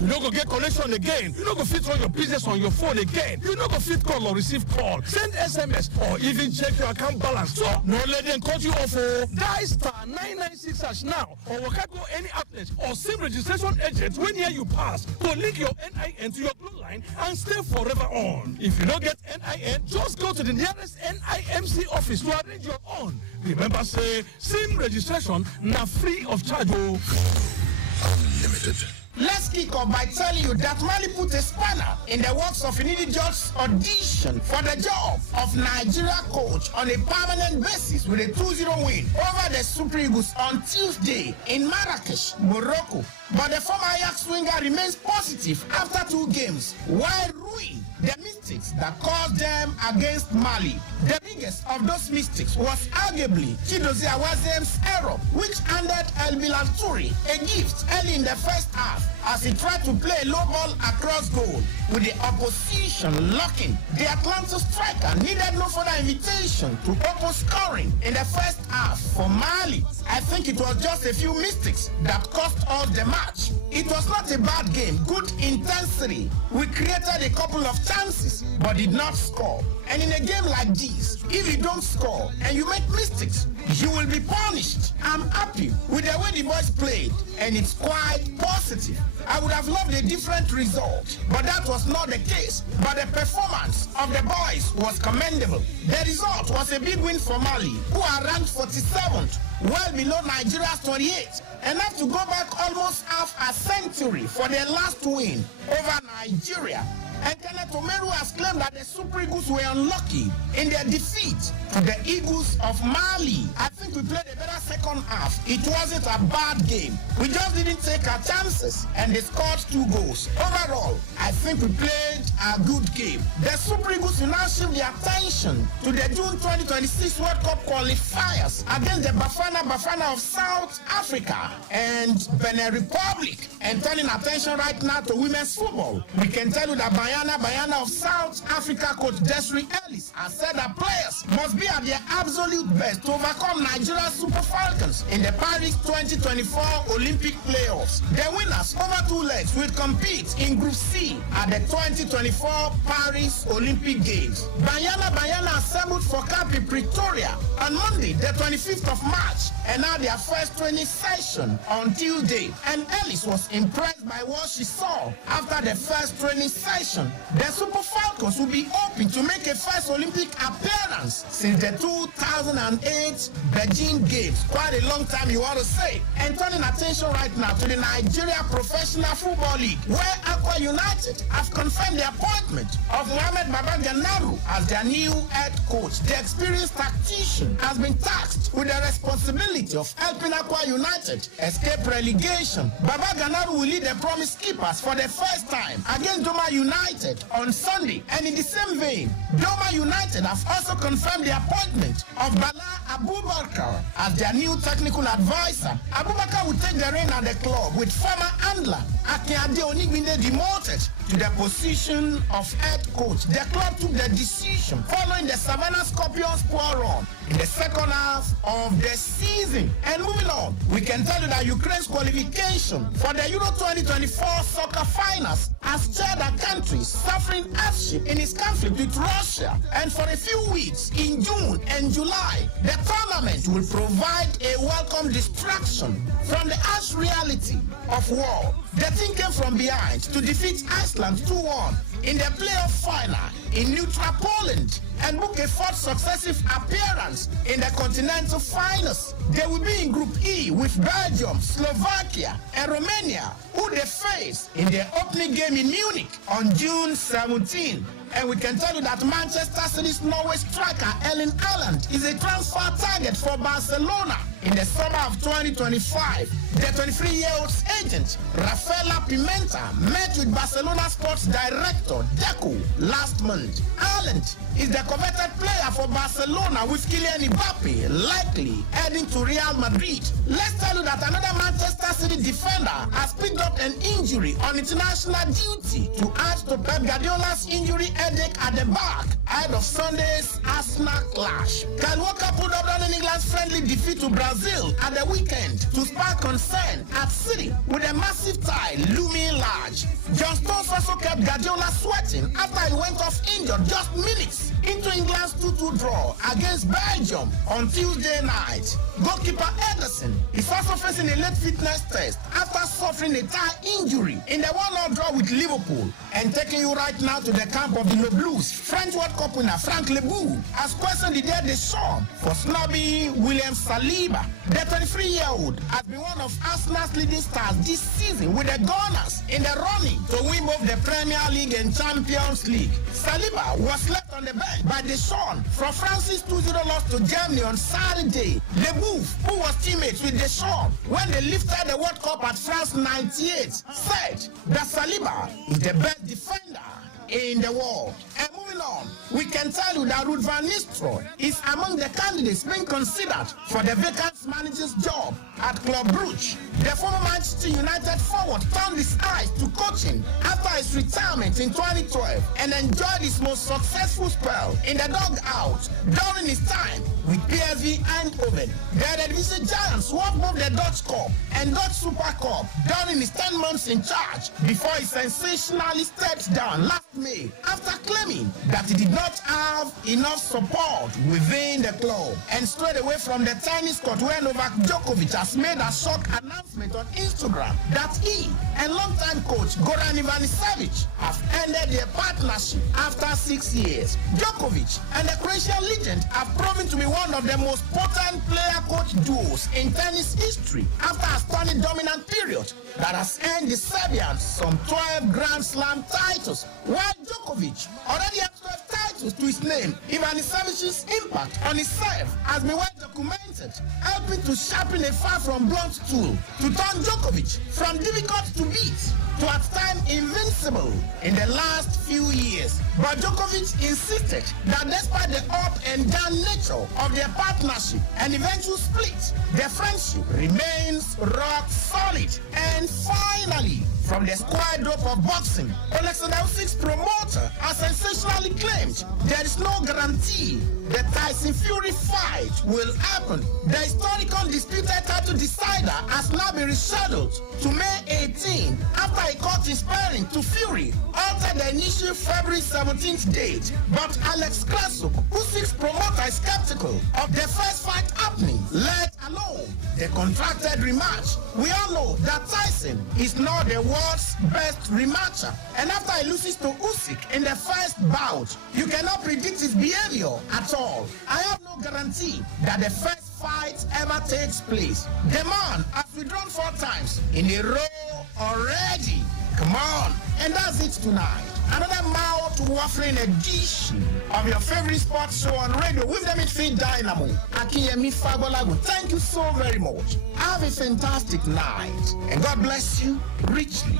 You don't go get connection again. You don't go fit run your business on your phone again. You don't go fit call or receive call, send SMS, or even check your account balance. So, no let them cut you off. Dial star 996 now, or waka go any outlet or SIM registration agent when near you pass to link your NIN to your blue line and stay forever on. If you don't get NIN, just go to the nearest NIMC office to arrange your own. Remember, say SIM registration na free of charge. Unlimited. Let's kick off by telling you that Mali put a spanner in the works of Finidi George's audition for the job of Nigeria coach on a permanent basis with a 2-0 win over the Super Eagles on Tuesday in Marrakesh, Morocco. But the former Ajax winger remains positive after 2 games, while ruined the mistakes that caused them against Mali. The biggest of those mistakes was arguably Chidozie Awazem's error, which handed El Bilanturi a gift early in the first half as he tried to play a low ball across goal, with the opposition locking. The Atlanta striker needed no further invitation to open scoring in the first half for Mali. I think it was just a few mistakes that cost us the match. It was not a bad game, good intensity. We created a couple of chances but did not score. And in a game like this, if you don't score and you make mistakes, You will be punished. I'm happy with the way the boys played, and it's quite positive. I would have loved a different result, but that was not the case. But the performance of the boys was commendable. The result was a big win for Mali, who are ranked 47th, well below Nigeria's 28th, enough to go back almost half a century for their last win over Nigeria. And Kenneth Omeru has claimed that the Super Eagles were unlucky in their defeat to the Eagles of Mali. I think we played a better second half. It wasn't a bad game. We just didn't take our chances, and they scored 2 goals. Overall, I think we played a good game. The Super Eagles will now shift their attention to the June 2026 World Cup qualifiers against the Bafana of South Africa and Benin Republic. And turning attention right now to women's football, we can tell you that Bayana of South Africa coach Desiree Ellis has said that players must be at their absolute best to overcome Nigeria's Super Falcons in the Paris 2024 Olympic playoffs. The winners over 2 legs will compete in Group C at the 2024 Paris Olympic Games. Bayana assembled for camp in Pretoria on Monday, the 25th of March, and had their first training session on Tuesday. And Ellis was impressed by what she saw after the first training session. The Super Falcons will be hoping to make a first Olympic appearance since the 2008 Beijing Games. Quite a long time, you want to say. And turning attention right now to the Nigeria Professional Football League, where Aqua United have confirmed the appointment of Mohamed Baba Ganaru as their new head coach. The experienced tactician has been tasked with the responsibility of helping Aqua United escape relegation. Baba Ganaru will lead the promised keepers for the first time against Doma United on Sunday. And in the same vein, Doma United have also confirmed the appointment of Bala Abubakar as their new technical advisor. Abubakar will take the reign at the club with former handler Akinade Onigbinde demoted to the position of head coach. The club took the decision following the Savannah Scorpions poor run in the second half of the season. And moving on, we can tell you that Ukraine's qualification for the Euro 2024 soccer finals has cheered a country suffering hardship in its conflict with Russia. And for a few weeks in June and July, the tournament will provide a welcome distraction from the harsh reality of war. The team came from behind to defeat Iceland 2-1 in the playoff final in neutral Poland and book a 4th successive appearance in the continental finals. They will be in Group E with Belgium, Slovakia, and Romania, who they face in their opening game in Munich on June 17. And we can tell you that Manchester City's Norway striker Erling Haaland is a transfer target for Barcelona in the summer of 2025. The 23-year-old's agent, Rafaela Pimenta, met with Barcelona sports director Deco last month. Haaland is the coveted player for Barcelona, with Kylian Mbappe likely heading to Real Madrid. Let's tell you that another Manchester City defender has picked up an injury on international duty to add to Pep Guardiola's injury headache at the back ahead of Sunday's Arsenal clash. Kyle Walker pulled up an England's friendly defeat to Brazil at the weekend to spark concern at City with a massive tie looming large. John Stones also kept Guardiola sweating after he went off injured just minutes into England's 2-2 draw against Belgium on Tuesday night. Goalkeeper Ederson is also facing a late fitness test after suffering a thigh injury in the 1-1 draw with Liverpool. And taking you right now to the camp of the Le Blues, French World Cup winner Frank Leboeuf has questioned the Didier Deschamps for snubbing William Saliba. The 23-year-old has been one of Arsenal's leading stars this season, with the Gunners in the running to win both the Premier League and Champions League. Saliba was left on the bench by Deschamps from France's 2-0 loss to Germany on Saturday. Leboeuf, who was teammates with Deschamps when they lifted the World Cup at France 98, said that Saliba is the best defender in the world. And moving on, we can tell you that Ruud van Nistelrooy is among the candidates being considered for the vacant manager's job at Club Brugge. The former Manchester United forward turned his eyes to coaching after his his retirement in 2012 and enjoyed his most successful spell in the dugout during his time with PSV Eindhoven. The Eredivisie Giants won both the Dutch Cup and Dutch Super Cup during his 10 months in charge before he sensationally stepped down last May after claiming that he did not have enough support within the club and strayed away from the tennis court where Novak Djokovic has made a shock announcement on Instagram that he and longtime coach Goran Ivanisevic have ended their partnership after 6 years. Djokovic and the Croatian legend have proven to be one of the most potent player-coach duos in tennis history after a stunning dominant period that has earned the Serbians some 12 Grand Slam titles, while Djokovic already has 12 titles to his name. Ivanisevic's impact on his serve has been well documented, helping to sharpen a far from blunt tool to turn Djokovic from difficult to beat to at time invincible in the last few years. But Djokovic insisted that despite the up and down nature of their partnership and eventual split, their friendship remains rock solid. And finally, from the square dope of boxing, Alexander Usyk's promoter has sensationally claimed there is no guarantee the Tyson Fury fight will happen. The historical disputed title decider has now been rescheduled to May 18 after a court inspiring to Fury altered the initial February 17th date. But Alex Krasuk, Usyk's promoter, is skeptical of the first fight happening, let alone the contracted rematch. We all know that Tyson is not the world's best rematcher, and after he loses to Usyk in the first bout, you cannot predict his behavior at all. I have no guarantee that the first fight ever takes place. The man has withdrawn 4 times in a row already. Come on, and that's it tonight. Another mouth-watering edition of your favorite sports show on radio with the midfield dynamo, Akiyemi Fabolago. Thank you so very much. Have a fantastic night, and God bless you richly.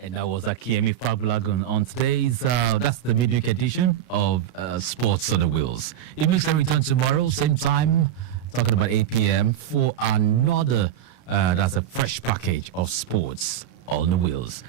And that was Akiemi Fabulagun on today's, that's the midweek edition of Sports on the Wheels. It makes a return tomorrow, same time, talking about 8 p.m. for another, that's a fresh package of Sports on the Wheels.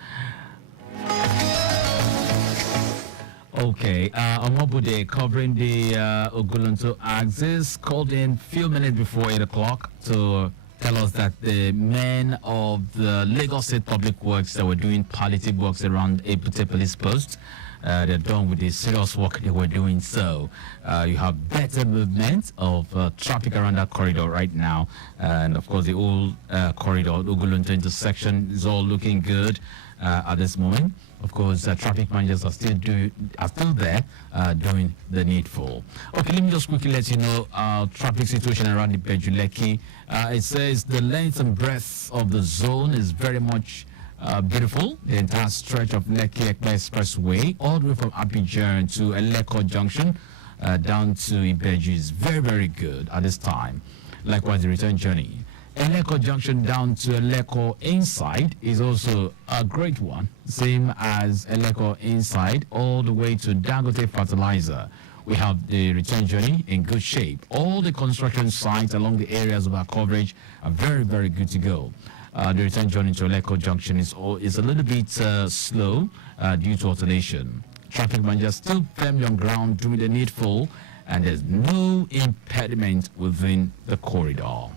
Okay, Omobude covering the Ogulunto axis, called in few minutes before 8 o'clock to tell us that the men of the Lagos State Public Works that were doing palliative works around Ebute Police Post, they're done with the serious work they were doing. So you have better movement of traffic around that corridor right now. And of course, the whole corridor, Ogulunto intersection, is all looking good at this moment. Of course, traffic managers are still there doing the needful. Okay, let me just quickly let you know traffic situation around the Bejuleki. It says the length and breadth of the zone is very much beautiful. The entire stretch of Lekki Ekpe Expressway, all the way from Abidjan to Eleko Junction down to Ibeju, is very, very good at this time. Likewise, the return journey. Eleko Junction down to Eleko Inside is also a great one, same as Eleko Inside all the way to Dangote Fertilizer. We have the return journey in good shape. All the construction sites along the areas of our coverage are very, very good to go. The return journey to Eleko Junction is a little bit slow due to alternation. Traffic managers still firmly on ground doing the needful, and there's no impediment within the corridor.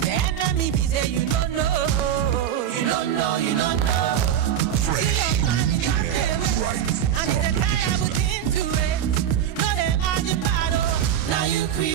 The enemy be say you don't know. You don't know, you don't know. Fresh and it's a kind of thing to it. No, they are the battle. Now you create.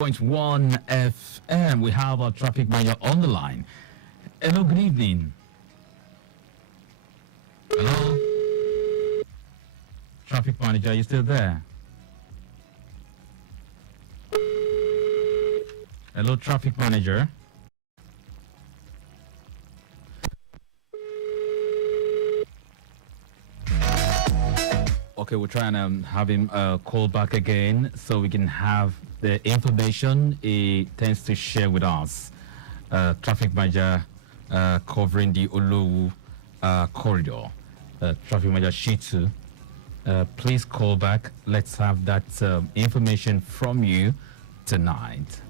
96.1 FM. We have our traffic manager on the line. Hello, good evening. Hello? Traffic manager, you still there? Hello, traffic manager. Okay, we're trying to have him call back again so we can have the information he tends to share with us. Traffic manager covering the Olowu corridor. Traffic manager Shitu, please call back. Let's have that information from you tonight.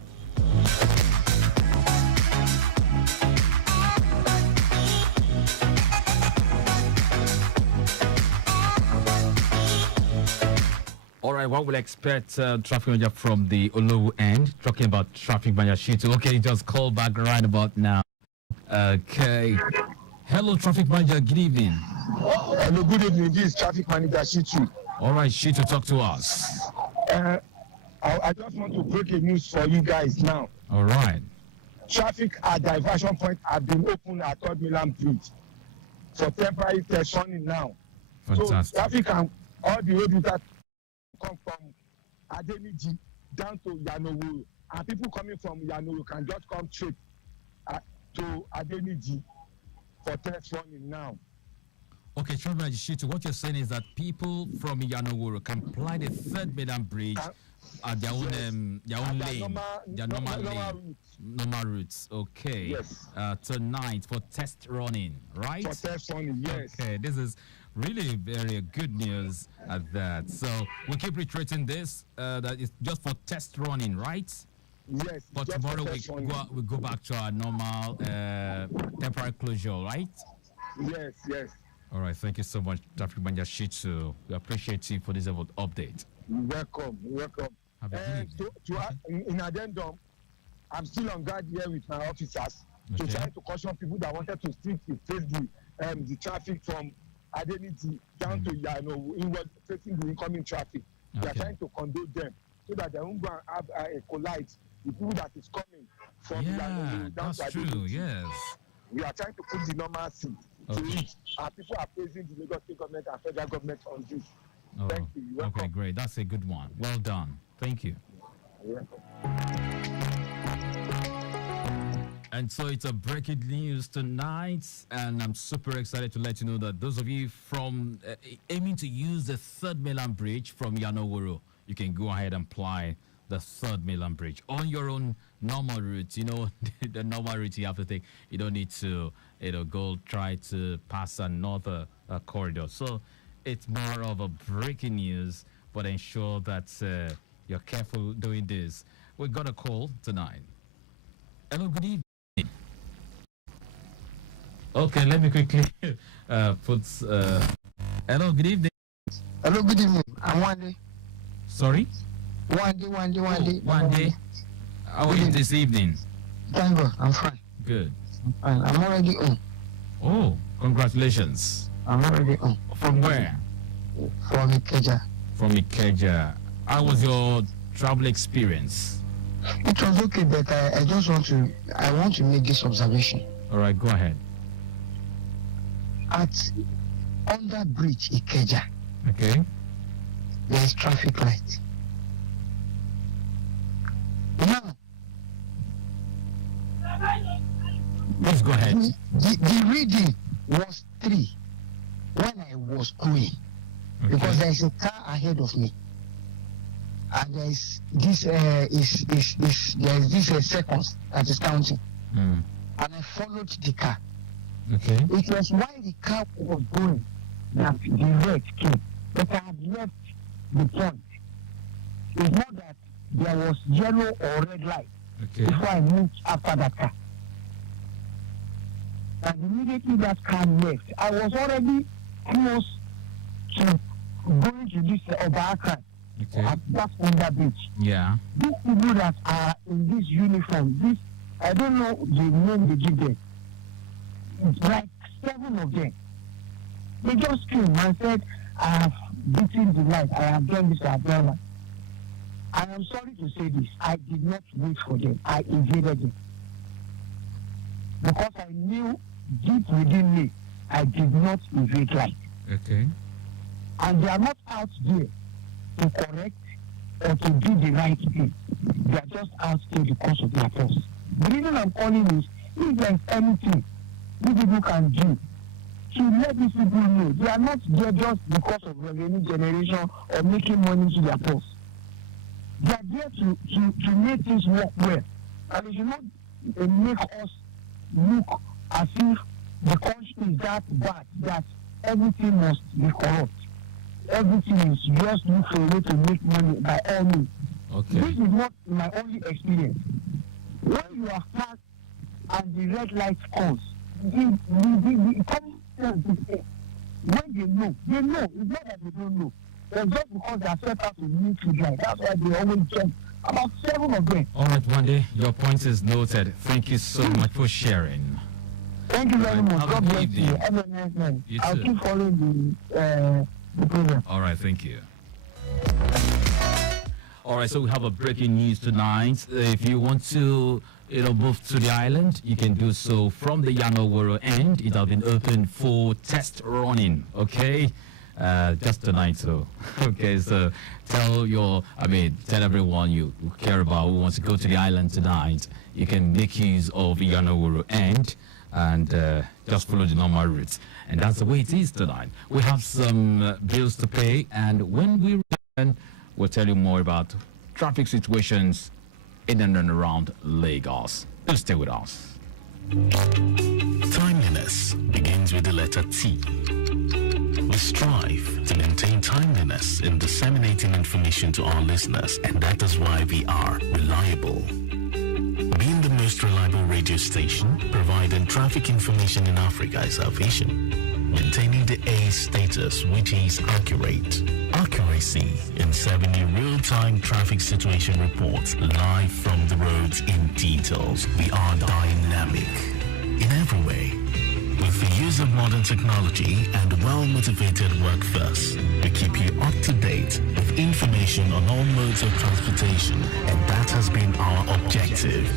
All right, what will expect traffic manager from the Olowu end? Talking about traffic manager Shitu. Okay, just call back right about now. Okay. Hello, traffic manager. Good evening. Hello, good evening. This is traffic manager Shitu. All right, Shitu, talk to us. I just want to break a news for you guys now. All right. Traffic at diversion point have been opened at Third Milan Bridge for temporary testing now. Fantastic. So traffic and all the roads that come from Adeniji down to Yanowu, and people coming from Yanowu can just come straight to Adeniji for test running now. Okay, Traffic Manager Shitu, what you're saying is that people from Yanowuru can apply the Third Milan Bridge at their own lane, their normal routes. Okay. Yes. Tonight for test running, right? For test running, yes. Okay, this is really very good news at that. So we keep reiterating this, that it's just for test running, right? Yes. But tomorrow we go back to our normal temporary closure, right? Yes, yes. All right, thank you so much, Traffic Manager Shitu. We appreciate you for this update. You're welcome. You're welcome. Have a good evening. In addendum, I'm still on guard here with my officers to try to caution people that wanted to still face the traffic from Adeniji down to Yano, inward facing the incoming traffic. We are trying to control them so that they won't go and have a collide with people that is coming from Yano down to Adeniji. True, yes. We are trying to put the normal seat to it, and people are praising the Lagos State government and federal government on this. Thank you. Okay, great. That's a good one. Well done. Thank you. And so it's a breaking news tonight, and I'm super excited to let you know that those of you from aiming to use the Third Milan Bridge from Yanowuru, you can go ahead and apply the Third Milan Bridge on your own normal route. You know, the normal route you have to take. You don't need to, go try to pass another corridor. So it's more of a breaking news, but ensure that you're careful doing this. We got a call tonight. Hello, good evening. Okay, let me quickly put. Hello, good evening. Hello, good evening. I'm Wande. Sorry? One day. How are you this evening? Thank God, I'm fine. Good. I'm fine. I'm already home. Oh, congratulations. I'm already home. From where? From Ikeja. From Ikeja. How was your travel experience? It was okay, but I want to make this observation. All right, go ahead. At under bridge Ikeja. Okay. There is traffic light. Now, let's go ahead. The reading was 3 when I was going, because there is a car ahead of me, and there is this seconds that is counting, and I followed the car. Okay. It was while the car was going that the red came, but I had left the point. It's not that there was yellow or red light before I moved after that car. And immediately that car left, I was already close to going to this Omoaka at that under bridge. Yeah. These people that are in this uniform, I don't know the name they give them. It's like 7 of them. They just came and said, I have beaten the light, I have done this, I have done that. I am sorry to say this. I did not wait for them. I evaded them. Because I knew deep within me, I did not evade light. Okay. And they are not out there to correct or to do the right thing. They are just out there because of their force. The reason I'm calling is, if there is anything these people can do to let these people know, they are not there just because of revenue generation or making money to their force. They are there to make things work well. And they should not make us look as if the country is that bad that everything must be corrupt. Everything is just look for a way to make money by all means. Okay. This is not my only experience. When you are fast and the red light comes, the common sense is there. When they know. It's not that they don't know. It's just because they are set out to meet you like. That's why they always jump. About 7 of them. All right, Wande, your point is noted. Thank you so much for sharing. Thank you very much. God bless you. evening. Have a nice night. You I'll too. keep following the program. All right, thank you. All right, so we have a breaking news tonight. If you want to, move to the island, you can do so from the Yanoworo end. It has been open for test running. Okay, just tonight. So, okay, so tell everyone you care about who wants to go to the island tonight. You can make use of the Yanoworo end and just follow the normal routes. And that's the way it is tonight. We have some bills to pay, and when we return, we'll tell you more about traffic situations in and around Lagos. Do stay with us. Timeliness begins with the letter T. We strive to maintain timeliness in disseminating information to our listeners, and that is why we are reliable. Being the most reliable radio station providing traffic information in Africa is our vision. Maintaining the A status, which is accurate. Accuracy in serving you real-time traffic situation reports live from the roads in details. We are dynamic in every way. With the use of modern technology and well-motivated workforce, we keep you up to date with information on all modes of transportation, and that has been our objective.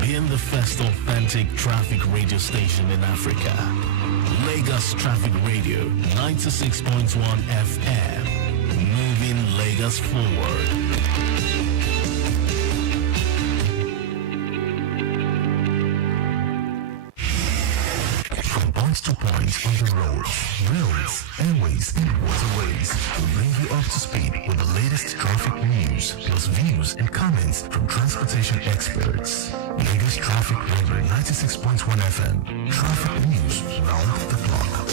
Being the first authentic traffic radio station in Africa. Lagos Traffic Radio 96.1 FM. Moving Lagos forward. Points to points on the roads, railways, airways, and waterways will bring you up to speed with the latest traffic news, plus views and comments from transportation experts. Lagos Traffic Radio 96.1 FM. Traffic news round the clock.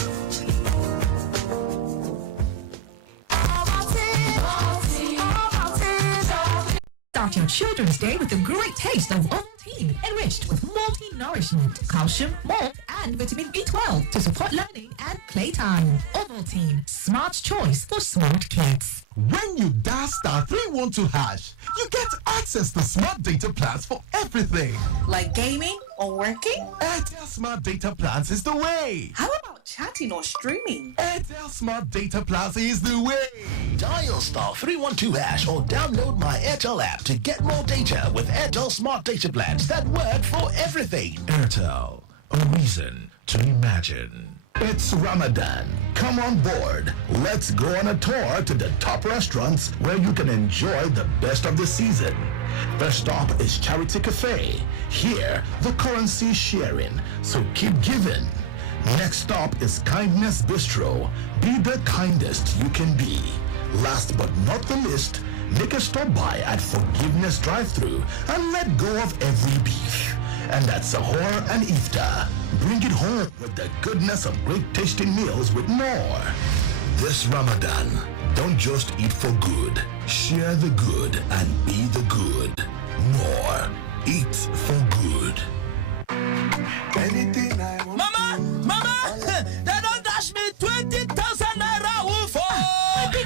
Start your children's day with a great taste of Ovaltine, enriched with multi-nourishment, calcium, malt, and vitamin B12 to support learning and playtime. Ovaltine, smart choice for smart kids. When you dial *312#, you get access to smart data plans for everything. Like gaming or working? Airtel Smart Data Plans is the way. How about chatting or streaming? Airtel Smart Data Plans is the way. Dial *312# or download my Airtel app to get more data with Airtel Smart Data Plans that work for everything. Airtel, a reason to imagine. It's Ramadan. Come on board. Let's go on a tour to the top restaurants where you can enjoy the best of the season. First stop is Charity Cafe. Here, the currency is sharing, so keep giving. Next stop is Kindness Bistro. Be the kindest you can be. Last but not the least, make a stop by at Forgiveness Drive-Thru and let go of every beef. And at Sahur and Iftar, bring it home with the goodness of great tasting meals with more. This Ramadan, don't just eat for good. Share the good and be the good. More. Eat for good. Anything I want. Mama! They don't dash me 20,000 naira wolf.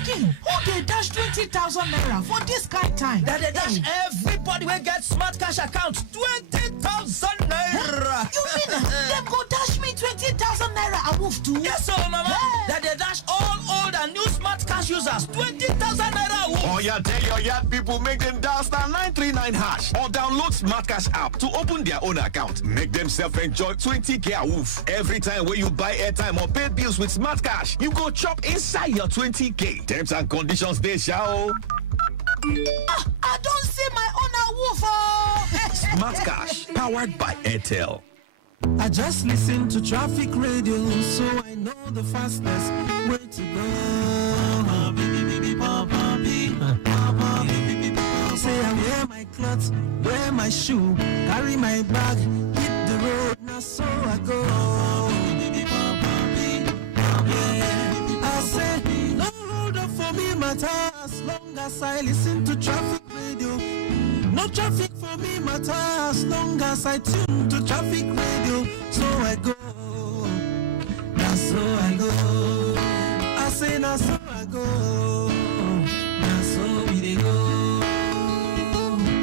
Who dey dash 20,000 naira for this kind of time? That they dash everybody will get smart cash account 20,000 naira. You mean them go dash me 20,000 naira a wolf too? Yes, sir, mama. That they dash all old and new smart cash users 20,000 naira Oh, yeah, tell your yard people, make them dial star 939 hash or download Smart Cash app to open their own account. Make them self-enjoy 20k a woof. Every time when you buy airtime or pay bills with Smart Cash, you go chop inside your 20k. Terms and conditions, they shall. I don't see my own woof. Smart Cash, powered by Airtel. I just listen to traffic radio, so I know the fastest way to go. Say I wear my clothes, wear my shoe, carry my bag, hit the road, now so I go. Yeah. I say, no hold up for me, matter, as long as I listen to traffic radio. No traffic for me matter as long as I tune to traffic radio. So I go, now so I go. I say now so I go, now so we dey go.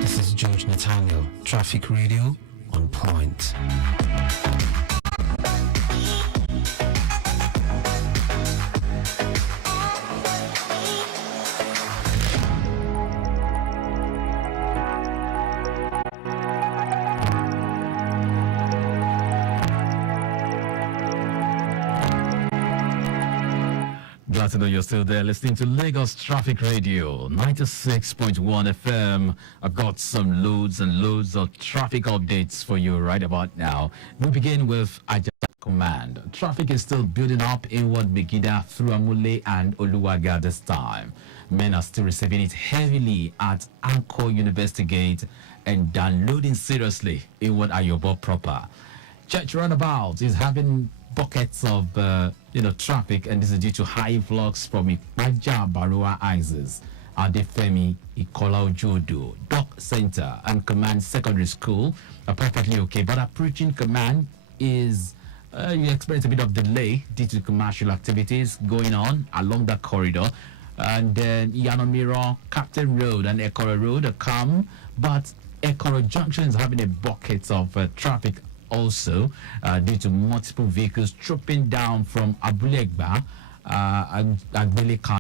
This is George Nathaniel, Traffic Radio on point. Glad to know you're still there listening to Lagos Traffic Radio 96.1 FM. I've got some loads and loads of traffic updates for you right about now. We begin with Ajah Command. Traffic is still building up inward Megida through Amule and Oluwaga this time. Men are still receiving it heavily at Anchor University Gate and downloading seriously inward Ayobo proper. Church Roundabout is having buckets of traffic, and this is due to high influx from Ipaja Barua Axis, Adefemi, Ikola Ojodo, Dock Center, and Command Secondary School are perfectly okay. But approaching Command is you experience a bit of delay due to commercial activities going on along that corridor. And then Yanomiro, Captain Road, and Ekoro Road are calm, but Ekoro Junction is having a bucket of traffic also due to multiple vehicles trooping down from Abulegba, Agbeleka,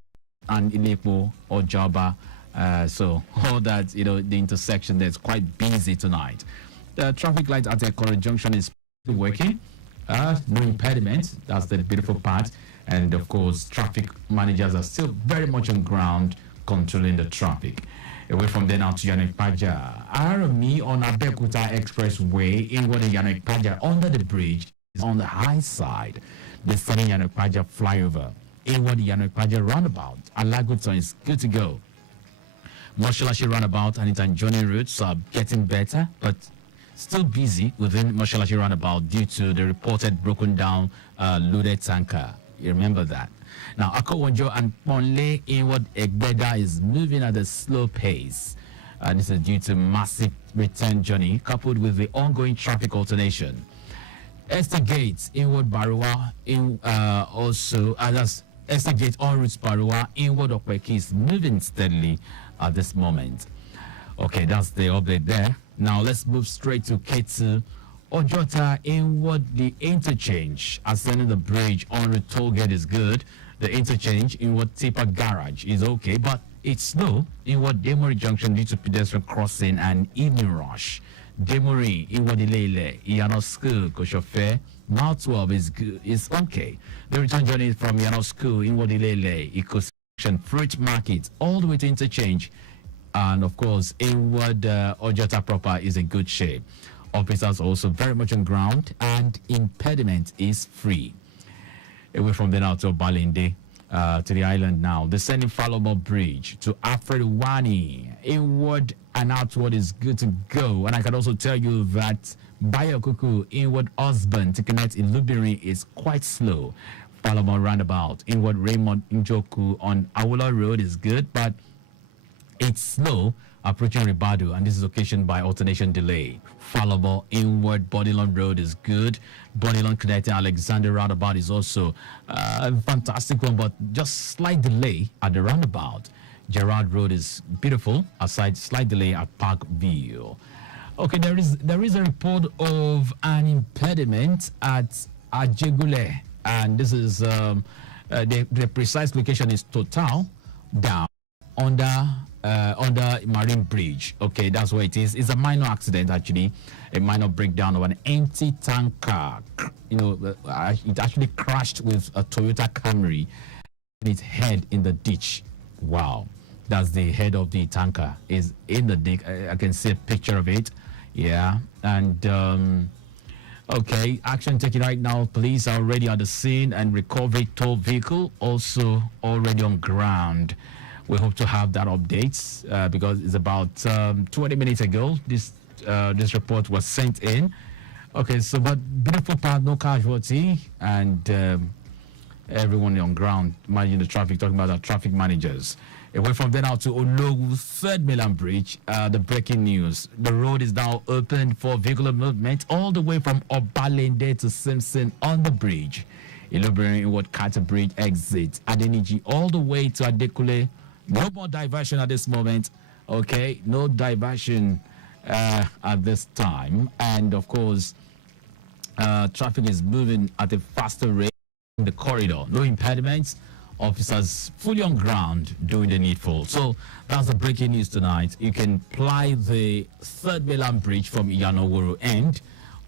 and Ilepo or Jaba. So all that, the intersection there is quite busy tonight. The traffic light at Ekoro Junction is still working. No impediment. That's the beautiful part. And of course, traffic managers are still very much on ground controlling the traffic. Away from there now to Yanekpaja. Arami on Abeokuta Expressway in what Yanekpaja under the bridge is on the high side. The sunny Yanekpaja flyover in what Yanekpaja roundabout. Alaguton is good to go. Moshalashi roundabout and its adjoining routes are getting better, but still busy within Moshalashi roundabout due to the reported broken down loaded tanker. You remember that. Now, Akowonjo and Ponle inward Egbeda is moving at a slow pace. This is due to massive return journey coupled with the ongoing traffic alternation. Esther Gates inward Barua also that's Esther Gates on routes Barua inward Okweki is moving steadily at this moment. Okay, that's the update there. Now let's move straight to Ketu. Ojota inward the interchange ascending the bridge on the toll gate is good. The interchange inward Tipa garage is okay, but it's slow inward Demori junction due to pedestrian crossing and evening rush. Demori inward Ilele, Yano School, Koshofe, Mile 12 is good, is okay. The return journey from Yano School inward Ilele, Ecosection, Fruit Market, all the way to interchange, and of course inward Ojota proper is in good shape. Officers also very much on ground, and impediment is free. Away from there now to Balinde, to the island now. Descending Falomo Bridge to Afrewani. Inward and outward is good to go. And I can also tell you that Bayokuku inward Osborne to connect in Lubiri is quite slow. Falomo roundabout. Inward Raymond Njoku on Awola Road is good, but it's slow approaching Ribadu, and this is occasioned by alternation delay. Fallable inward Bodilon Road is good. Bodilon connecting Alexander roundabout is also a fantastic one, but just slight delay at the roundabout. Gerard Road is beautiful, aside slight delay at Parkview. Okay, there is a report of an impediment at Ajegule, and this is the precise location is Total down under Marine Bridge. Okay, that's where it is. It's a minor accident, actually, a minor breakdown of an empty tanker. It actually crashed with a Toyota Camry and its head in the ditch. Wow, that's the head of the tanker is in the ditch. I can see a picture of it. Yeah, and okay, action taken right now. Police are already on the scene and recovery tow vehicle also already on ground. We hope to have that update because it's about 20 minutes ago this report was sent in. Okay, so but beautiful part, no casualty, and everyone on ground managing the traffic, talking about our traffic managers. Away from there now to Ologu, 3rd Mainland Bridge. The breaking news. The road is now open for vehicular movement all the way from Obalende to Simpson on the bridge. Ilobering Inward Carter Bridge exit. Adeniji all the way to Adekule. No more diversion at this moment. Okay, no diversion at this time. And of course, traffic is moving at a faster rate in the corridor. No impediments. Officers fully on ground doing the needful. So that's the breaking news tonight. You can ply the 3rd Mainland Bridge from Iyanoworo end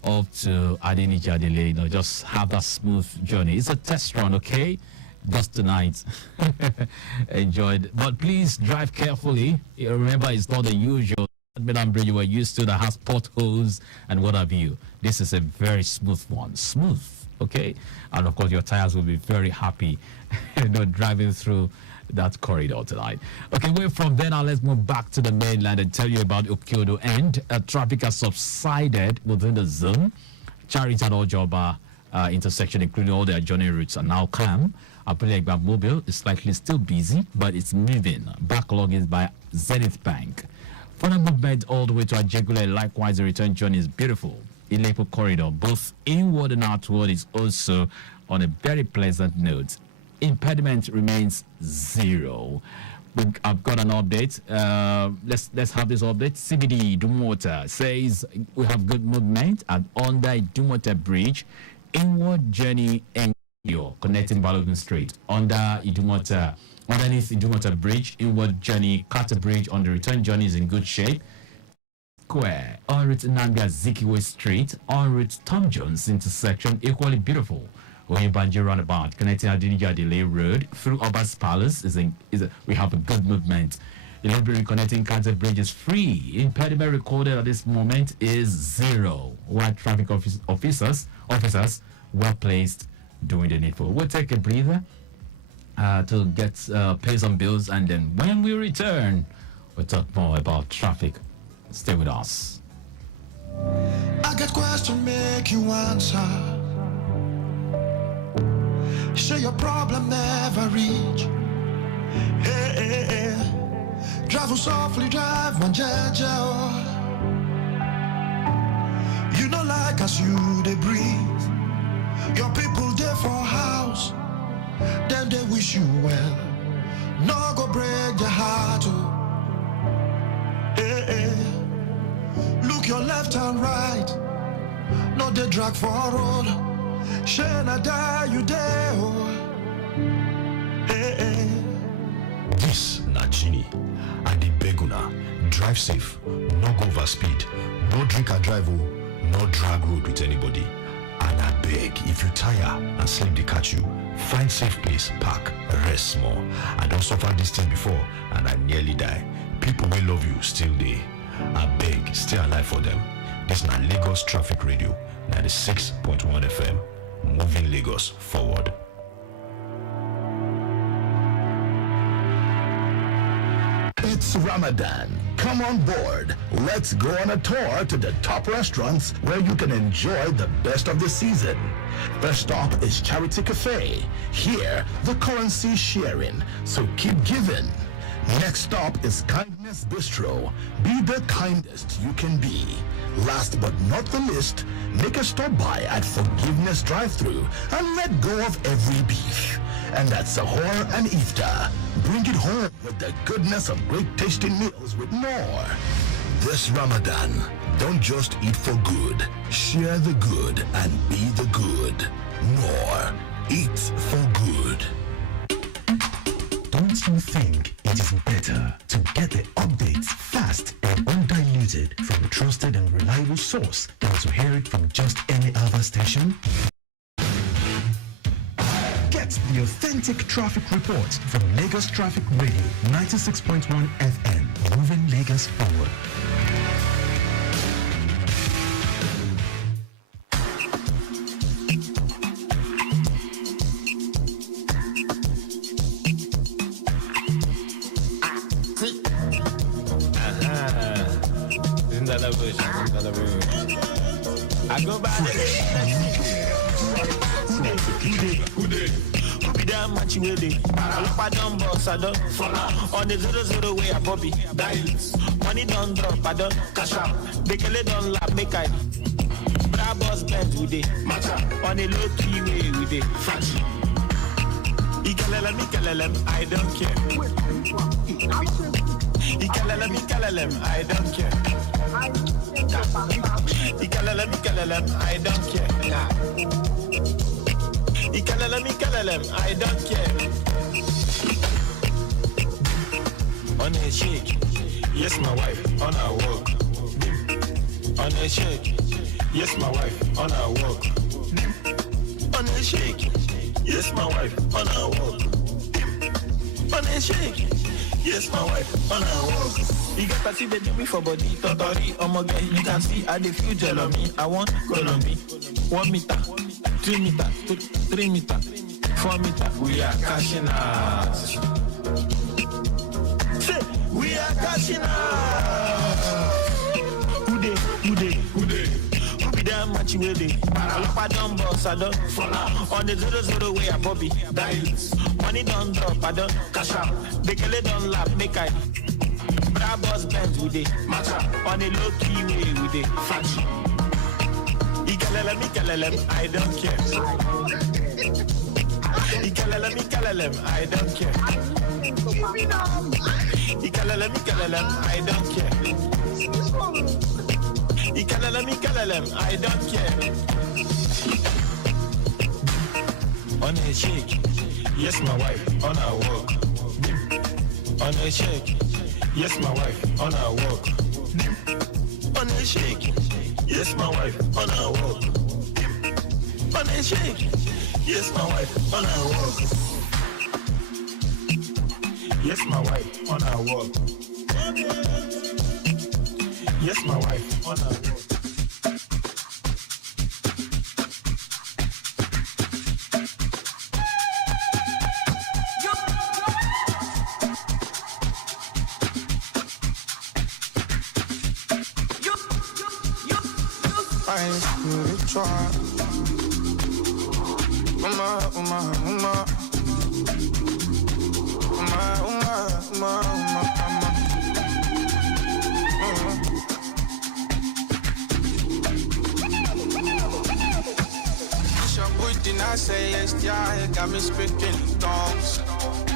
up to Adeniji Adele. Just have that smooth journey. It's a test run, okay? Just tonight. Enjoyed. But please drive carefully. Remember, it's not the usual Mainland Bridge you were used to that has potholes and what have you. This is a very smooth one. Smooth, okay? And of course, your tires will be very happy driving through that corridor tonight. Okay, away from there now, let's move back to the mainland and tell you about Okiodo end. Traffic has subsided within the zone. Charity and Ojoba intersection, including all the adjoining routes, are now calm. Apulegba Mobile is slightly still busy, but it's moving. Backlog is by Zenith Bank. Further movement all the way to Ajegule. Likewise, the return journey is beautiful. Ilepo corridor, both inward and outward, is also on a very pleasant note. Impediment remains 0. I've got an update. Let's have this update. CBD Idumota says we have good movement at under Idumota Bridge. Inward journey connecting Balogun Street. Underneath Idumota Bridge. Inward journey Carter Bridge on the return journey is in good shape. Square en route Nambia Zikiwe Street, en route Tom Jones intersection, equally beautiful. Oyebanji roundabout connecting Adeniji Adele Road through Oba's Palace we have a good movement. The library connecting Carter Bridge is free. Impediment recorded at this moment is 0. While traffic officers well placed doing the needful. We'll take a breather to pay some bills, and then when we return, we'll talk more about traffic. Stay with us. I got question, make you answer. Share your problem, never reach. Hey, hey, hey. Drive softly, drive one jaja. You know, like us, you they breathe. Your people there for house, then they wish you well. No go break your heart. Hey, hey. Look your left and right, no they drag for a road. Shana die you there, oh. Hey, hey. This na Genie. And the Beguna. Drive safe, no go over speed, no drink and drive, no drag road with anybody. And I beg, if you tire and sleep they catch you, find safe place, park, rest small. I don't suffer this thing before and I nearly die. People will love you still there. I beg, stay alive for them. This is Lagos Traffic Radio, 96.1 FM, moving Lagos forward. It's Ramadan. Come on board. Let's go on a tour to the top restaurants where you can enjoy the best of the season. First stop is Charity Cafe. Here, the currency is sharing, so keep giving. Next stop is Kindness Bistro. Be the kindest you can be. Last but not the least, make a stop by at Forgiveness Drive-Thru and let go of every beef. And at Sahur and Iftar, bring it home with the goodness of great tasting meals with more. This Ramadan, don't just eat for good. Share the good and be the good. More. Eat for good. Don't you think it is better to get the updates fast and undiluted from a trusted and reliable source than to hear it from just any other station. Get the authentic traffic report from Lagos Traffic Radio 96.1 FM, moving Lagos forward. I go by who be that much with it? All up I done boss, I done on the 0-0 way I Bobby money don't drop, I done cash out. They kill it don't laugh, make I bra boss bent with it. On the low key way with it. Ikalelem, I don't care. Ikalelem, I don't care. Ikalelem, I don't care. Ikalelem, I don't care. On a shake, yes my wife, on her walk. On a shake, yes my wife, on her walk. On a shake, yes my wife, on her walk. On a shake, yes my wife, on her walk. You got to see the me for body, totori, girl, you can see I the future of me. I want Colombia, 1 meter, 2 meter, 3 meter, 4 meter. We are cashing out. Say, we are cashing out. Who be that much with it? All up I done boss, I done on the 0-0 way I Bobby money don't drop, I done cash out. They kill it don't laugh, make I bra boss bent with it. On the low key way with it. Ikalelem, I don't care. Ikalelem, I don't care. Ikalelem, I don't care. Ikalelem, I don't care. On a shake, yes my wife, on her walk. On a shake, yes my wife, on her walk. On a shake, yes my wife, on her walk. On a shake, yes my wife, on her walk. Yes my wife, on her walk. Yes my wife, on her walk. I'm spiritual. Celestial, got me speaking in tongues.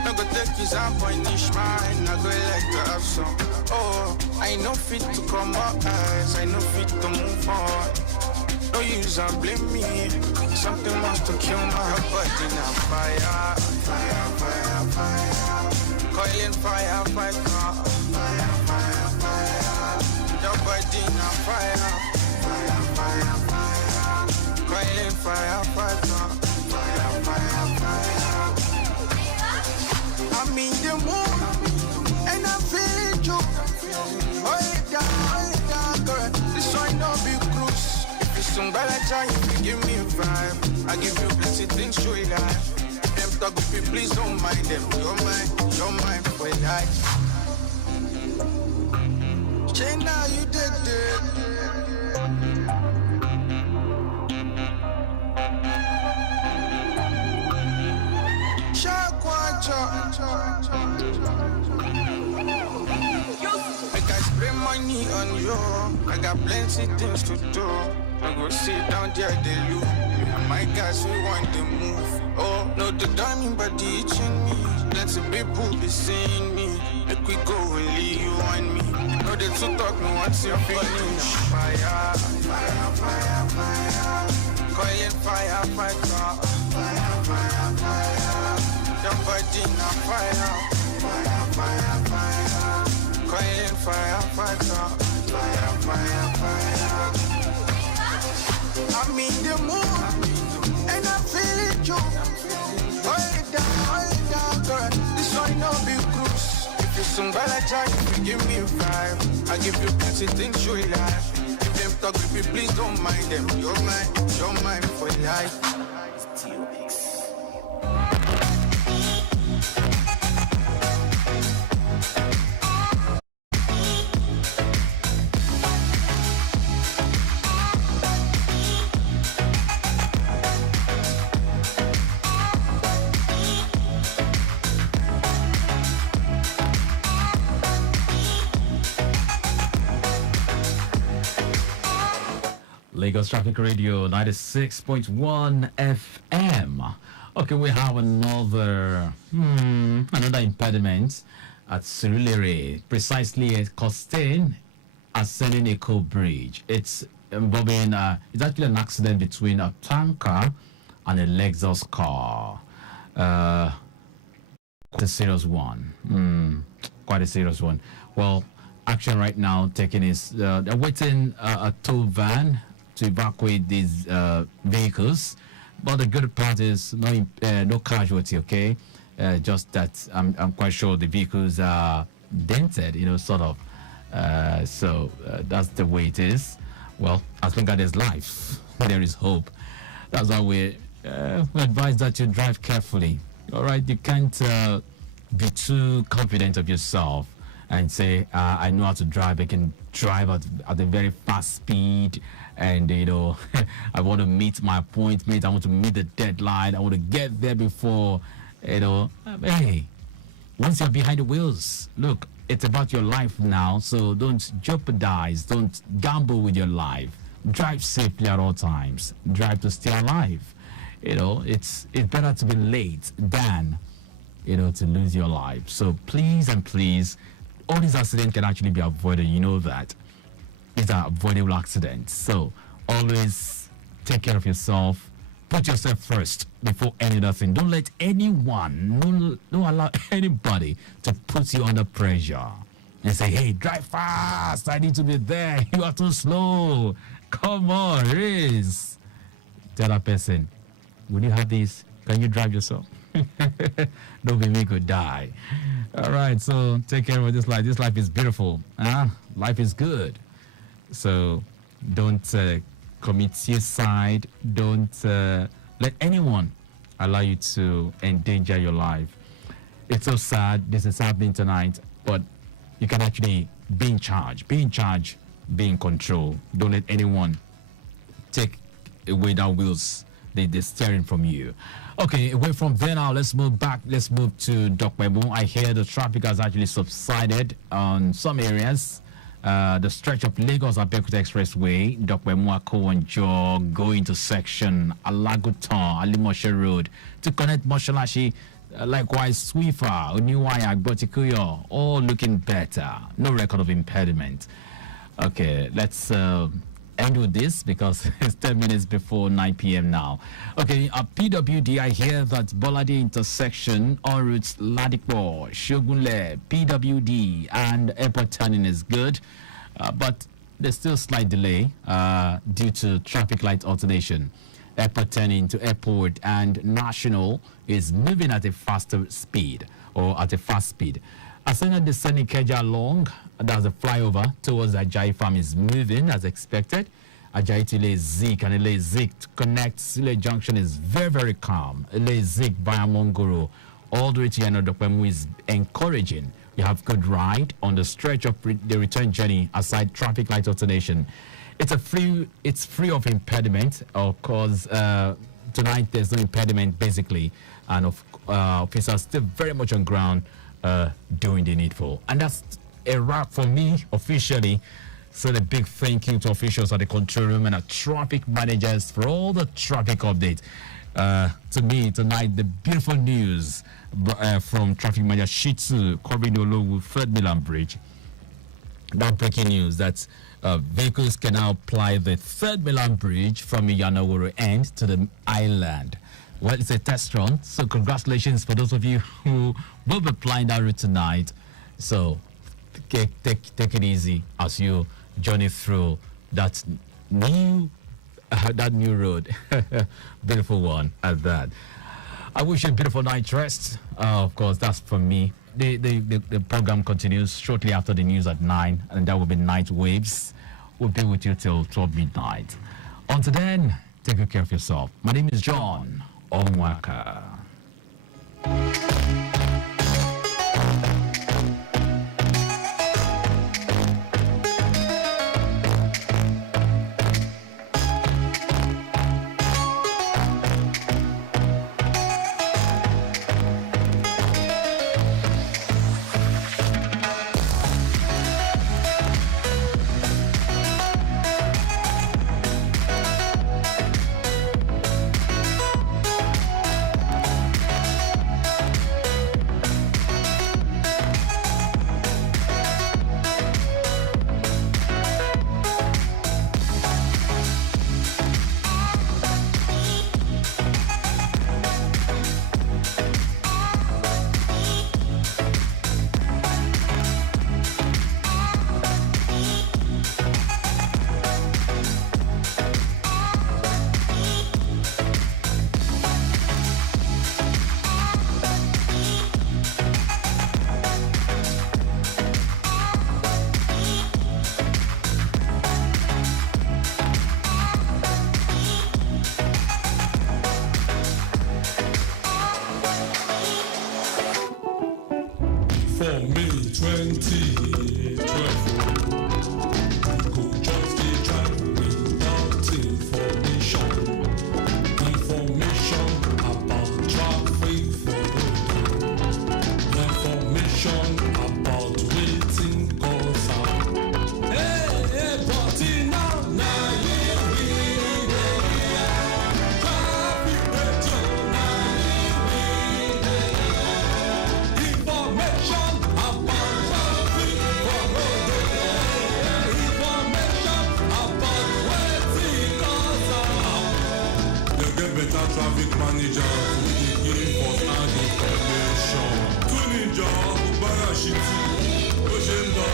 No go take his up on niche mine, I go like to have some. Oh, I know fit to come out eyes, I know fit to move on. No use and blame me, something must to kill my body now. Fire, fire, fire, fire. Coiling fire, fire, fire, fire, fire. Your body now fire, fire, fire, fire. Coiling fire, fire, fire, fire, fire. I'm in the mood, and I'm feeling you. Hold it down, girl. This one no be cruise. If it's some bad time, you give me a vibe. I give you plenty things to life. Them talk with me, please don't mind them. You're mine for life. Now you did it. Make I spray money on you. I got plenty things to do. I go sit down there, they look. And my guys, we want to move. Oh, no, the diamond body itching me. Plenty people be seeing me. Make we go only you and me. No, they to talk, no one's your feeling. Fire, fire, fire, fire. Coiling fire, fire, fire, fire, fire. Your body on fire, fire, fire. I'm in the mood, and I feel it too. Hold it down, girl. This one no big cruise. If you some balaja, if you give me a vibe, I give you plenty things you like. If them talk with me, please don't mind them. You're mine for life. Lagos Traffic Radio 96.1 FM. Okay, we have another impediment at Surulere, precisely at Costain, ascending Eco Bridge. It's involving, it's actually an accident between a tanker and a Lexus car. Quite a serious one. Quite a serious one. Well, action right now taking is, they're waiting a tow van to evacuate these vehicles, but the good part is no casualty. Okay, just that I'm quite sure the vehicles are dented, sort of. So that's the way it is. Well, as long as there's life, there is hope. That's why we advise that you drive carefully. All right, you can't be too confident of yourself and say, I know how to drive. I can drive at a very fast speed, and I want to meet my appointment. I want to meet the deadline. I want to get there before, hey, once you're behind the wheels, look, it's about your life now. So don't jeopardize. Don't gamble with your life. Drive safely at all times. Drive to stay alive. It's better to be late than, to lose your life. So please and please, all these accidents can actually be avoided. You know that. These are avoidable accidents. So always take care of yourself. Put yourself first before any other thing. Don't let anyone, don't allow anybody to put you under pressure and say, hey, drive fast. I need to be there. You are too slow. Come on, race. Tell that person, will you have this? Can you drive yourself? Don't be me could die. All right, so take care of this life. This life is beautiful. Life is good. So don't commit suicide. Don't let anyone allow you to endanger your life. It's so sad this is happening tonight, but you can actually be in charge. Be in charge. Be in control. Don't let anyone take away that wheels, the steering from you. Okay, away from there now, let's move back. Let's move to Dokpemu. I hear the traffic has actually subsided on some areas. The stretch of Lagos-Abeokuta Expressway, Dokpemu Akowonjo, going to section Alagutan, Alimoshe Road to connect Moshalashi. Likewise, Swifa, Uniwaya, Gbotikuyo, all looking better. No record of impediment. Okay, let's end with this because it's 10 minutes before 9 p.m. now. Okay, at PWD, I hear that Bolade intersection, all routes Ladipo, Shogunle, PWD, and airport turning is good, but there's still slight delay due to traffic light alternation. Airport turning to airport and national is moving at a faster speed or at a fast speed. Ascending descending Keja along, that's a flyover towards Ajayi Farm is moving as expected. Ajayi to Ile Zik and Ile Zik to connect Sile Junction is very, very calm. Ile Zik via Mongoro all the way to Yanodopemu is encouraging. You have good ride on the stretch of the return journey aside traffic light alternation. It's free of impediment. Of course, tonight there's no impediment basically, and officers still very much on ground doing the needful. And that's a wrap for me officially. So a big thank you to officials at the control room and our traffic managers for all the traffic updates. To me tonight, the beautiful news from traffic manager Shitsu covering the Olowu Third Milan Bridge. That breaking news that vehicles can now apply the Third Milan Bridge from Iyanawuru end to the island. Well, it's a test run, so congratulations for those of you who will be applying that route tonight. So take it easy as you journey through that new road. Beautiful one at that. I wish you a beautiful night rest. Of course, that's for me. The program continues shortly after the news at 9, and that will be Night Waves. We'll be with you till 12 midnight. Until then, take good care of yourself. My name is John Omoaka. For me, 2012. Go just dey drive without information. Information about traffic for road. Information about waiting cause am. Hey, party now, na you be there. Traffic radio, na you be there. Information about traffic for road. Information about waiting cause am. You get better traffic manager who dey give us all the information. Tune in job, Barashiti, Oshendo,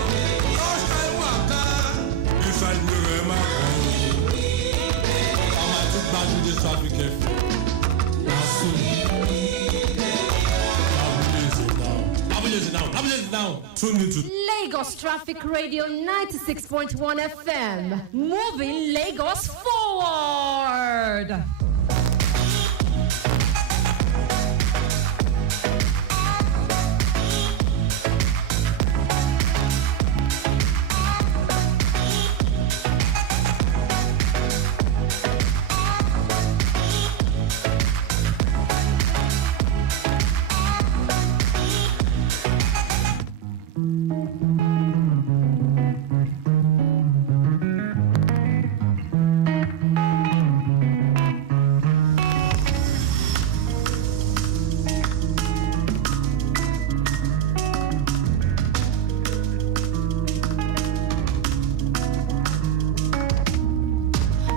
last time waka, inside Mirema Congo. I might take back to the traffic careful. Now soon. Now. Tune into Lagos Traffic Radio 96.1 FM. Moving Lagos forward.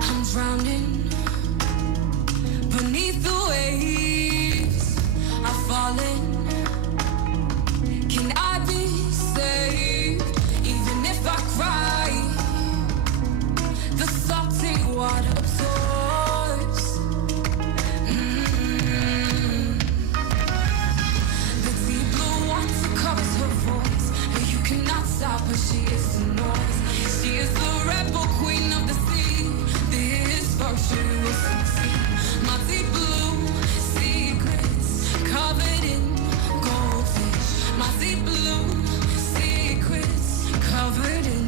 I'm drowning beneath the waves. I'm falling. Can I be saved? Even if I cry, the salty water absorbs. The deep blue water covers her voice, and you cannot stop her. She is the noise. She is the rebel queen of the sea. This virtue will succeed. My deep blue secrets covered in goldfish. My deep blue secrets covered in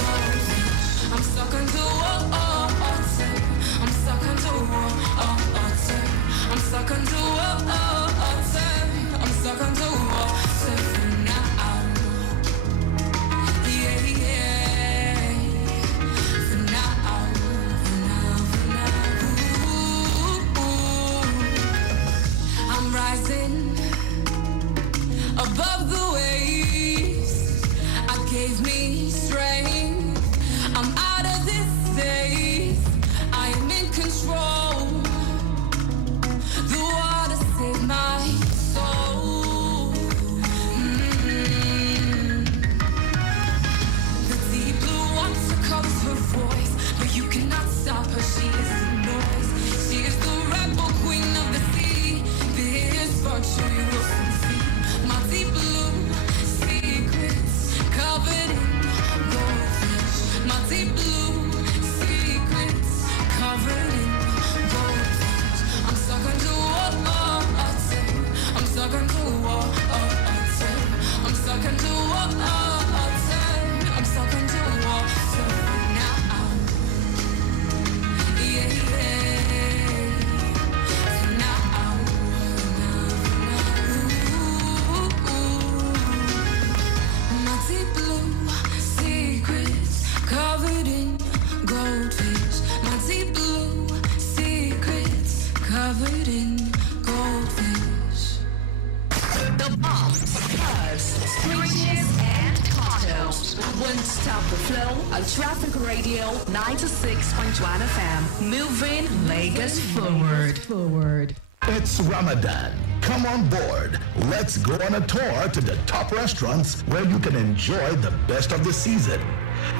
goldfish. I'm stuck under water. I'm stuck under water. I'm stuck under water. I'm stuck under water for now. Yeah. For now. Don't stop the flow on Traffic Radio 96.1 FM. Moving Lagos forward. It's Ramadan. Come on board. Let's go on a tour to the top restaurants where you can enjoy the best of the season.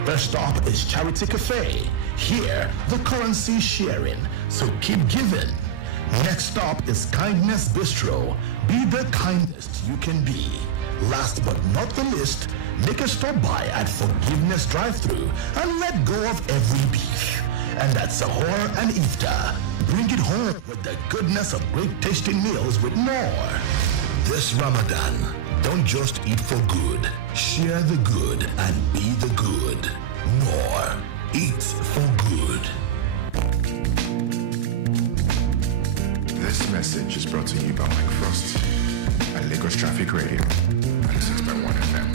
First stop is Charity Cafe. Here, the currency is sharing, so keep giving. Next stop is Kindness Bistro. Be the kindest you can be. Last but not the least, make a stop by at Forgiveness Drive-Thru and let go of every beef. And at Sahur and Iftar, bring it home with the goodness of great tasting meals with more. This Ramadan, don't just eat for good. Share the good and be the good. More. Eat for good. This message is brought to you by Mike Frost and Lagos Traffic Radio 96.1 FM.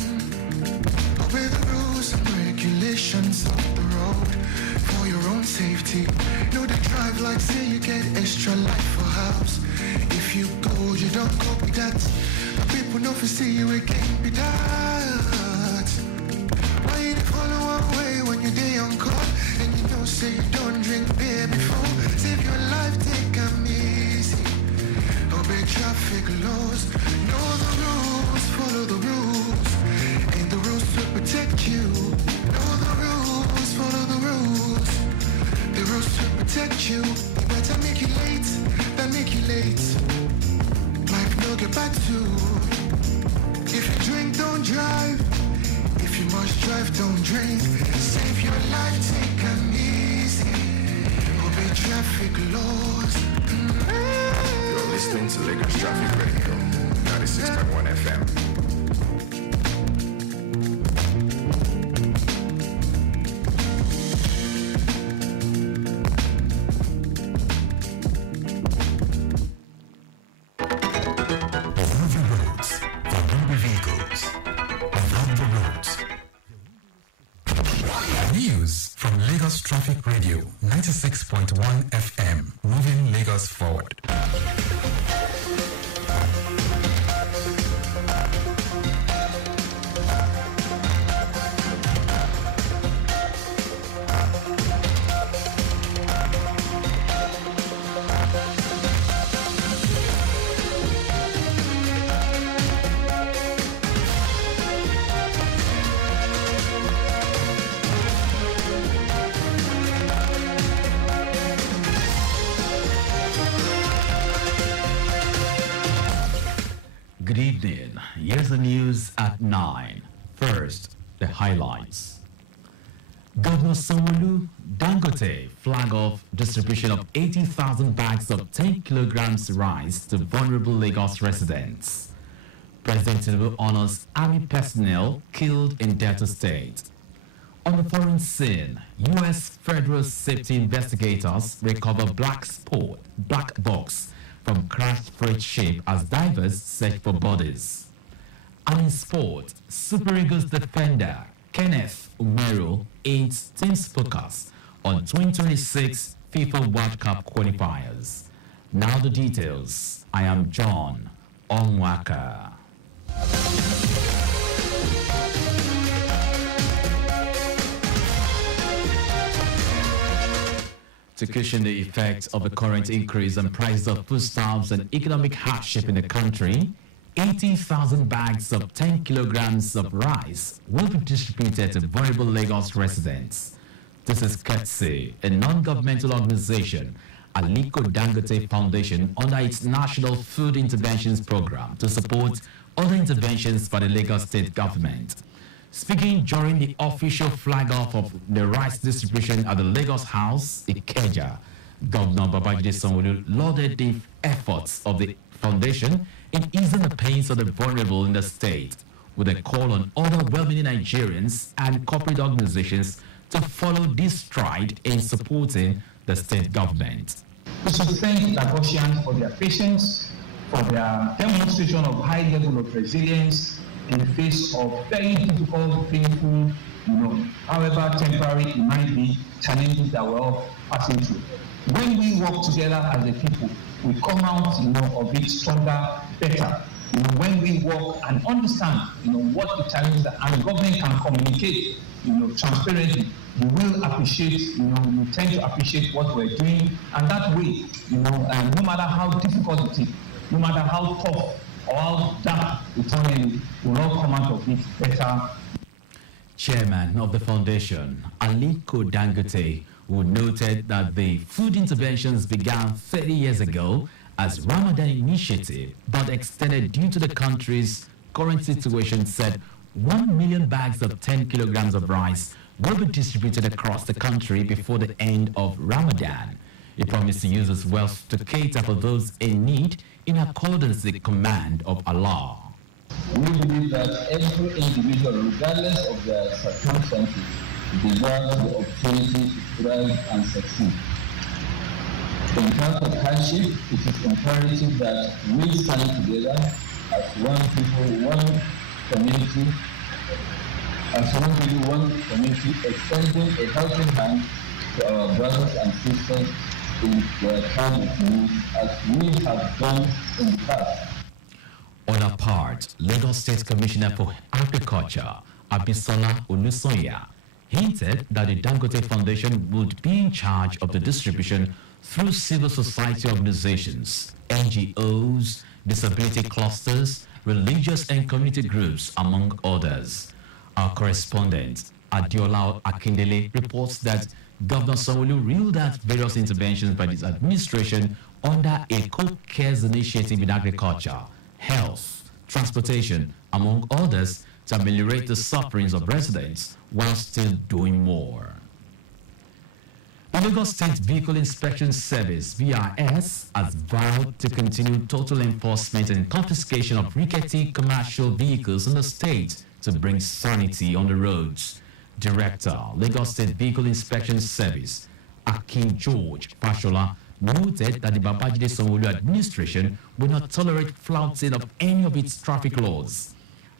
Obey the rules and regulations of the road for your own safety. Know they drive like say you get extra life for house. If you go, you don't go with that. People know for see you again be that. Why you follow one way when you day on call and you know say you don't drink beer before? Save your life, take them easy. Obey traffic laws. Know the rules, follow the rules. And the rules will protect you. Know the rules, follow the rules. The rules will protect you. Better make you late than make you late. Life no get back to. If you drink, don't drive. If you must drive, don't drink. Save your life, take them easy. Obey traffic laws. You're listening to Lagos Traffic Radio 96.1 FM. News from Lagos Traffic Radio 96.1 FM, moving Lagos forward. Good evening. Here's the news at 9. First, the highlights. Governor Sanwo-Olu Dangote flag off distribution of 80,000 bags of 10 kilograms rice to vulnerable Lagos residents. President Tinubu honors army personnel killed in Delta State. On the foreign scene, U.S. federal safety investigators recover black box from crashed freight ship as divers search for bodies. And in sport, Super Eagles defender Kenneth Umeru aids team's focus on 2026 FIFA World Cup qualifiers. Now the details. I am John Omoaka. To cushion the effects of the current increase in prices of foodstuffs and economic hardship in the country, 80,000 bags of 10 kilograms of rice will be distributed to vulnerable Lagos residents. This is courtesy a non-governmental organization, Aliko Dangote Foundation, under its National Food Interventions Program to support other interventions by the Lagos State government. Speaking during the official flag-off of the rice distribution at the Lagos House, Ikeja, Governor Babajide Sanwo-Olu lauded the efforts of the foundation in easing the pains of the vulnerable in the state, with a call on other well-meaning Nigerians and corporate organizations to follow this stride in supporting the state government. We should thank Lagosians for their patience, for their demonstration of high level of resilience in the face of very difficult, painful, however temporary it might be, challenges that we're all passing through. When we work together as a people, we come out, of it stronger, better. when we work and understand, what the challenges are, and the government can communicate, transparently, you will appreciate, you tend to appreciate what we're doing, and that way, no matter how difficult it is, no matter how tough or how dark the tunnel, will all come out of it better. Chairman of the foundation, Aliko Dangote, who noted that the food interventions began 30 years ago as Ramadan initiative, but extended due to the country's current situation, said 1 million bags of 10 kilograms of rice will be distributed across the country before the end of Ramadan. He promised to use his wealth to cater for those in need in accordance with the command of Allah. We believe that every individual, regardless of their circumstances, deserves the opportunity to thrive and succeed. In times of hardship, it is imperative that we stand together as one people, one community, extending a helping hand to our brothers and sisters in their time of need, as we have done in the past. On our part, Lagos State Commissioner for Agriculture, Abisola Olusoya, hinted that the Dangote Foundation would be in charge of the distribution through civil society organizations, NGOs, disability clusters, religious and community groups, among others. Our correspondent, Adiola Akindele, reports that Governor Sanwo-Olu ruled out various interventions by his administration under a co-cares initiative in agriculture, health, transportation, among others, to ameliorate the sufferings of residents while still doing more. The Lagos State Vehicle Inspection Service, VIS, has vowed to continue total enforcement and confiscation of rickety commercial vehicles in the state to bring sanity on the roads. Director, Lagos State Vehicle Inspection Service, Akin George Fashola, noted that the Babajide Sanwo-Olu administration will not tolerate flouting of any of its traffic laws.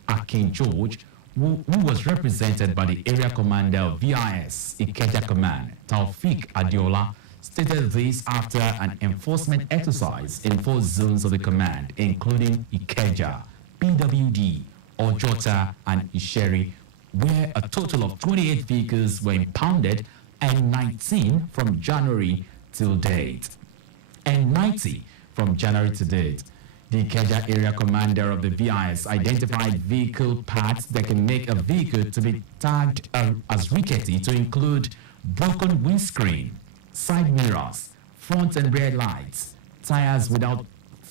Akin George, who was represented by the area commander of VIS, Ikeja Command, Taufik Adiola, stated this after an enforcement exercise in 4 zones of the command, including Ikeja, PWD, Ojota, and Isheri, where a total of 28 vehicles were impounded and 19 from January till date. And 90 from January to date. The Ikeja area commander of the VIS identified vehicle parts that can make a vehicle to be tagged as rickety to include broken windscreen, side mirrors, front and rear lights, tires without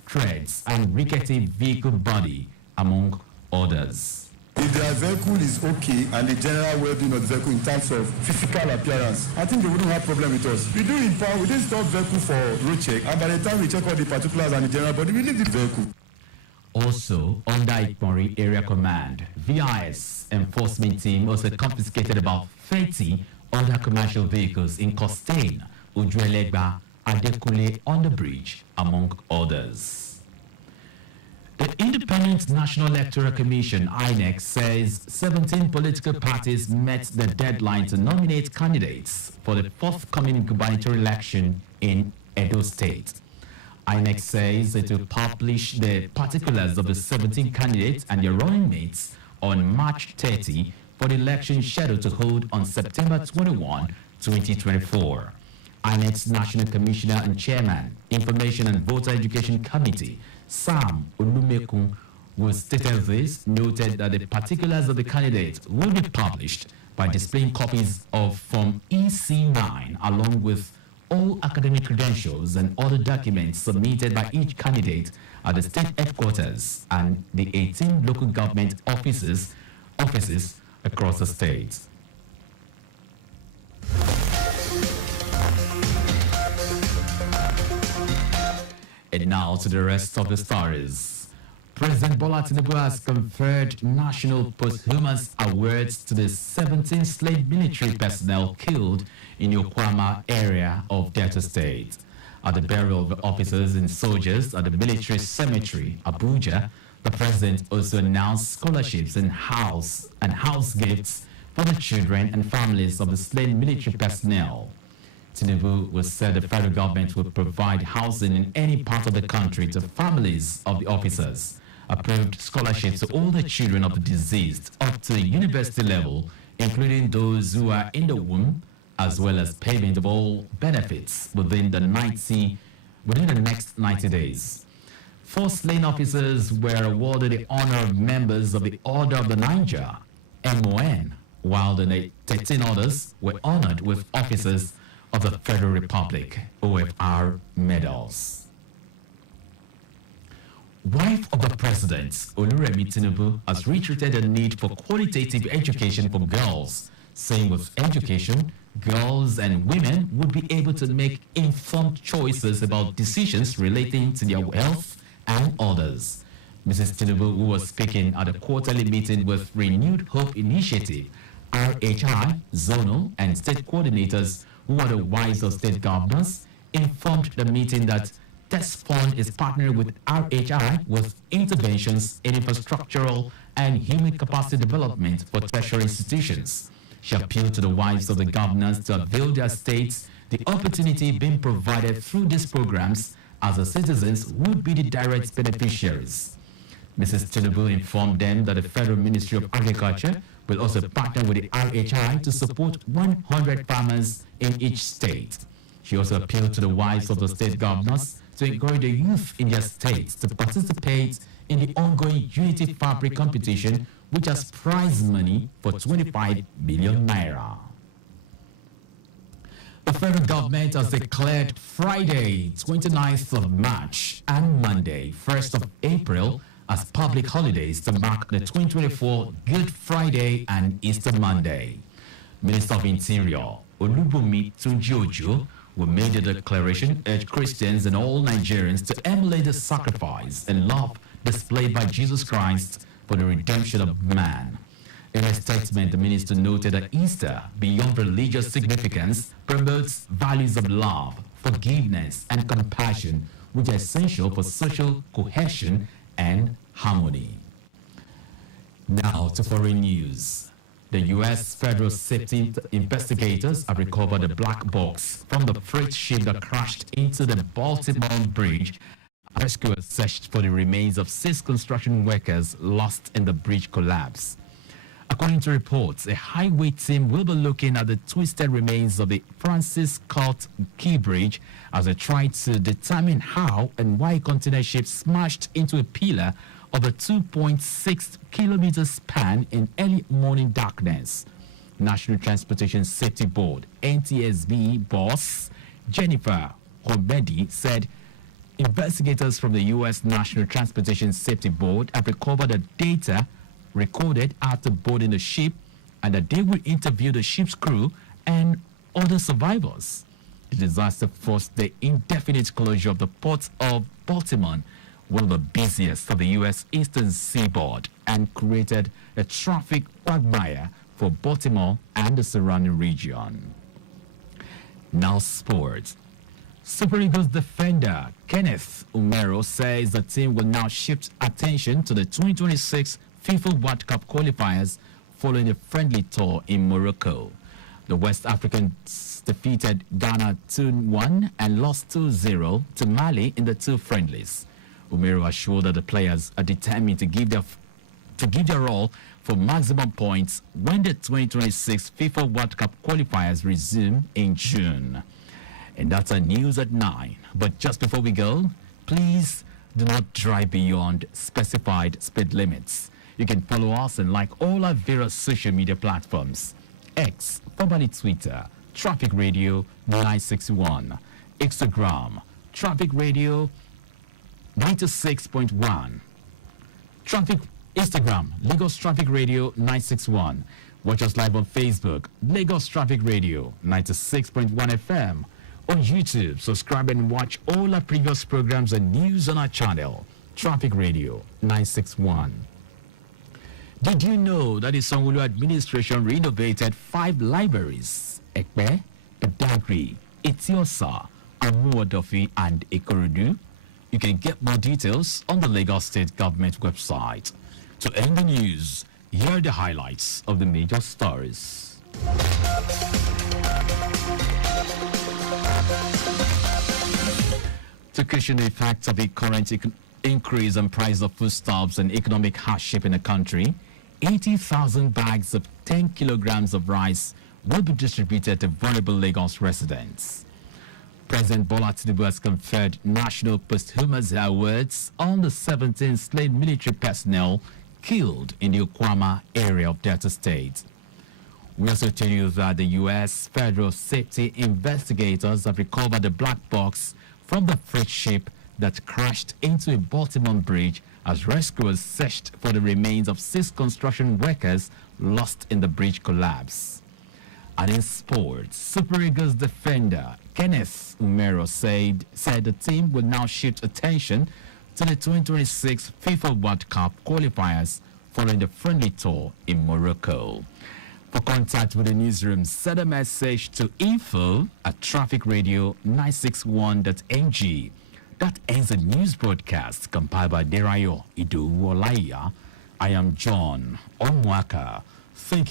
treads, and rickety vehicle body, among others. If their vehicle is okay and the general well-being of the vehicle in terms of physical appearance, I think they wouldn't have problem with us. We do impound, we didn't stop vehicle for road check, and by the time we check all the particulars and the general body, we leave the vehicle. Also, under Ikmori Area Command, VIS enforcement team also confiscated about 30 other commercial vehicles in Costain, Ujuelegba, Adekunle on the bridge, among others. The Independent National Electoral Commission, INEC, says 17 political parties met the deadline to nominate candidates for the forthcoming gubernatorial election in Edo State. INEC says it will publish the particulars of the 17 candidates and their running mates on March 30 for the election scheduled to hold on September 21, 2024. INEC's National Commissioner and Chairman, Information and Voter Education Committee, Sam Olumekun, who stated this, noted that the particulars of the candidates will be published by displaying copies of Form EC9 along with all academic credentials and other documents submitted by each candidate at the state headquarters and the 18 local government offices across the state. And now to the rest of the stories. President Bola Tinubu has conferred national posthumous awards to the 17 slave military personnel killed in the Okwama area of Delta State. At the burial of officers and soldiers at the military cemetery, Abuja, the president also announced scholarships and house gifts for the children and families of the slain military personnel. Tinubu was said the federal government would provide housing in any part of the country to families of the officers, approved scholarships to all the children of the deceased up to university level, including those who are in the womb, as well as payment of all benefits within the next 90 days. 4 slain officers were awarded the honor of members of the Order of the Niger, MON, while the 13 others were honored with officers of the Federal Republic, OFR medals. Wife of the President, Oluremi Tinubu, has reiterated the need for qualitative education for girls, saying with education, girls and women would be able to make informed choices about decisions relating to their health and others. Mrs. Tinubu, who was speaking at a quarterly meeting with Renewed Hope Initiative, RHI, zonal and state coordinators who are the wives of state governors, informed the meeting that TESFund is partnering with RHI with interventions in infrastructural and human capacity development for tertiary institutions. She appealed to the wives of the governors to avail their states the opportunity being provided through these programs, as the citizens would be the direct beneficiaries. Mrs. Tinubu informed them that the Federal Ministry of Agriculture will also partner with the RHI to support 100 farmers in each state. She also appealed to the wives of the state governors to encourage the youth in their states to participate in the ongoing Unity Fabric competition, which has prize money for 25 billion naira. The federal government has declared Friday, 29th of March and Monday, 1st of April as public holidays to mark the 2024 Good Friday and Easter Monday. Minister of Interior, Olubunmi Tunji-Ojo, who made the declaration, urged Christians and all Nigerians to emulate the sacrifice and love displayed by Jesus Christ for the redemption of man. In a statement, the minister noted that Easter, beyond religious significance, promotes values of love, forgiveness, and compassion, which are essential for social cohesion and harmony. Now to foreign news. The U.S. Federal Safety investigators have recovered a black box from the freight ship that crashed into the Baltimore Bridge. Rescuers searched for the remains of 6 construction workers lost in the bridge collapse. According to reports, a highway team will be looking at the twisted remains of the Francis Scott Key Bridge as they try to determine how and why a container ship smashed into a pillar of a 2.6 kilometer span in early morning darkness. National Transportation Safety Board, NTSB boss Jennifer Homedi said investigators from the U.S. National Transportation Safety Board have recovered the data recorded after boarding the ship and that they will interview the ship's crew and other survivors. The disaster forced the indefinite closure of the port of Baltimore, one of the busiest of the U.S. Eastern Seaboard, and created a traffic quagmire for Baltimore and the surrounding region. Now sports. Super Eagles defender Kenneth Umero says the team will now shift attention to the 2026 FIFA World Cup qualifiers following a friendly tour in Morocco. The West Africans defeated Ghana 2-1 and lost 2-0 to Mali in the 2 friendlies. Umero assured that the players are determined to give their all for maximum points when the 2026 FIFA World Cup qualifiers resume in June. And that's our news at 9. But just before we go, please do not drive beyond specified speed limits. You can follow us and like all our various social media platforms. X, formerly Twitter, Traffic Radio 961. Instagram, Traffic Radio 96.1. Instagram, Lagos Traffic Radio 961. Watch us live on Facebook, Lagos Traffic Radio 96.1 FM. On YouTube, subscribe and watch all our previous programs and news on our channel, Traffic Radio 961. Did you know that the Sanwo-Olu administration renovated 5 libraries? Ekpe, Badagry, Etiosa, Amuodofi, and Ikorodu? You can get more details on the Lagos State Government website. To end the news, here are the highlights of the major stories. To cushion the effects of the current increase in price of foodstuffs and economic hardship in the country, 80,000 bags of 10 kilograms of rice will be distributed to vulnerable Lagos residents. President Bola Tinubu has conferred national posthumous awards on the 17 slain military personnel killed in the Okwama area of Delta State. We also tell you that the U.S. federal safety investigators have recovered a black box from the freight ship that crashed into a Baltimore bridge as rescuers searched for the remains of 6 construction workers lost in the bridge collapse. And in sports, Super Eagles defender Kenneth Umero said the team will now shift attention to the 2026 FIFA World Cup qualifiers following the friendly tour in Morocco. For contact with the newsroom, send a message to info@trafficradio961.ng. That ends the news broadcast compiled by Derayo Idu Olaiya. I am John Omoaka. Thank you.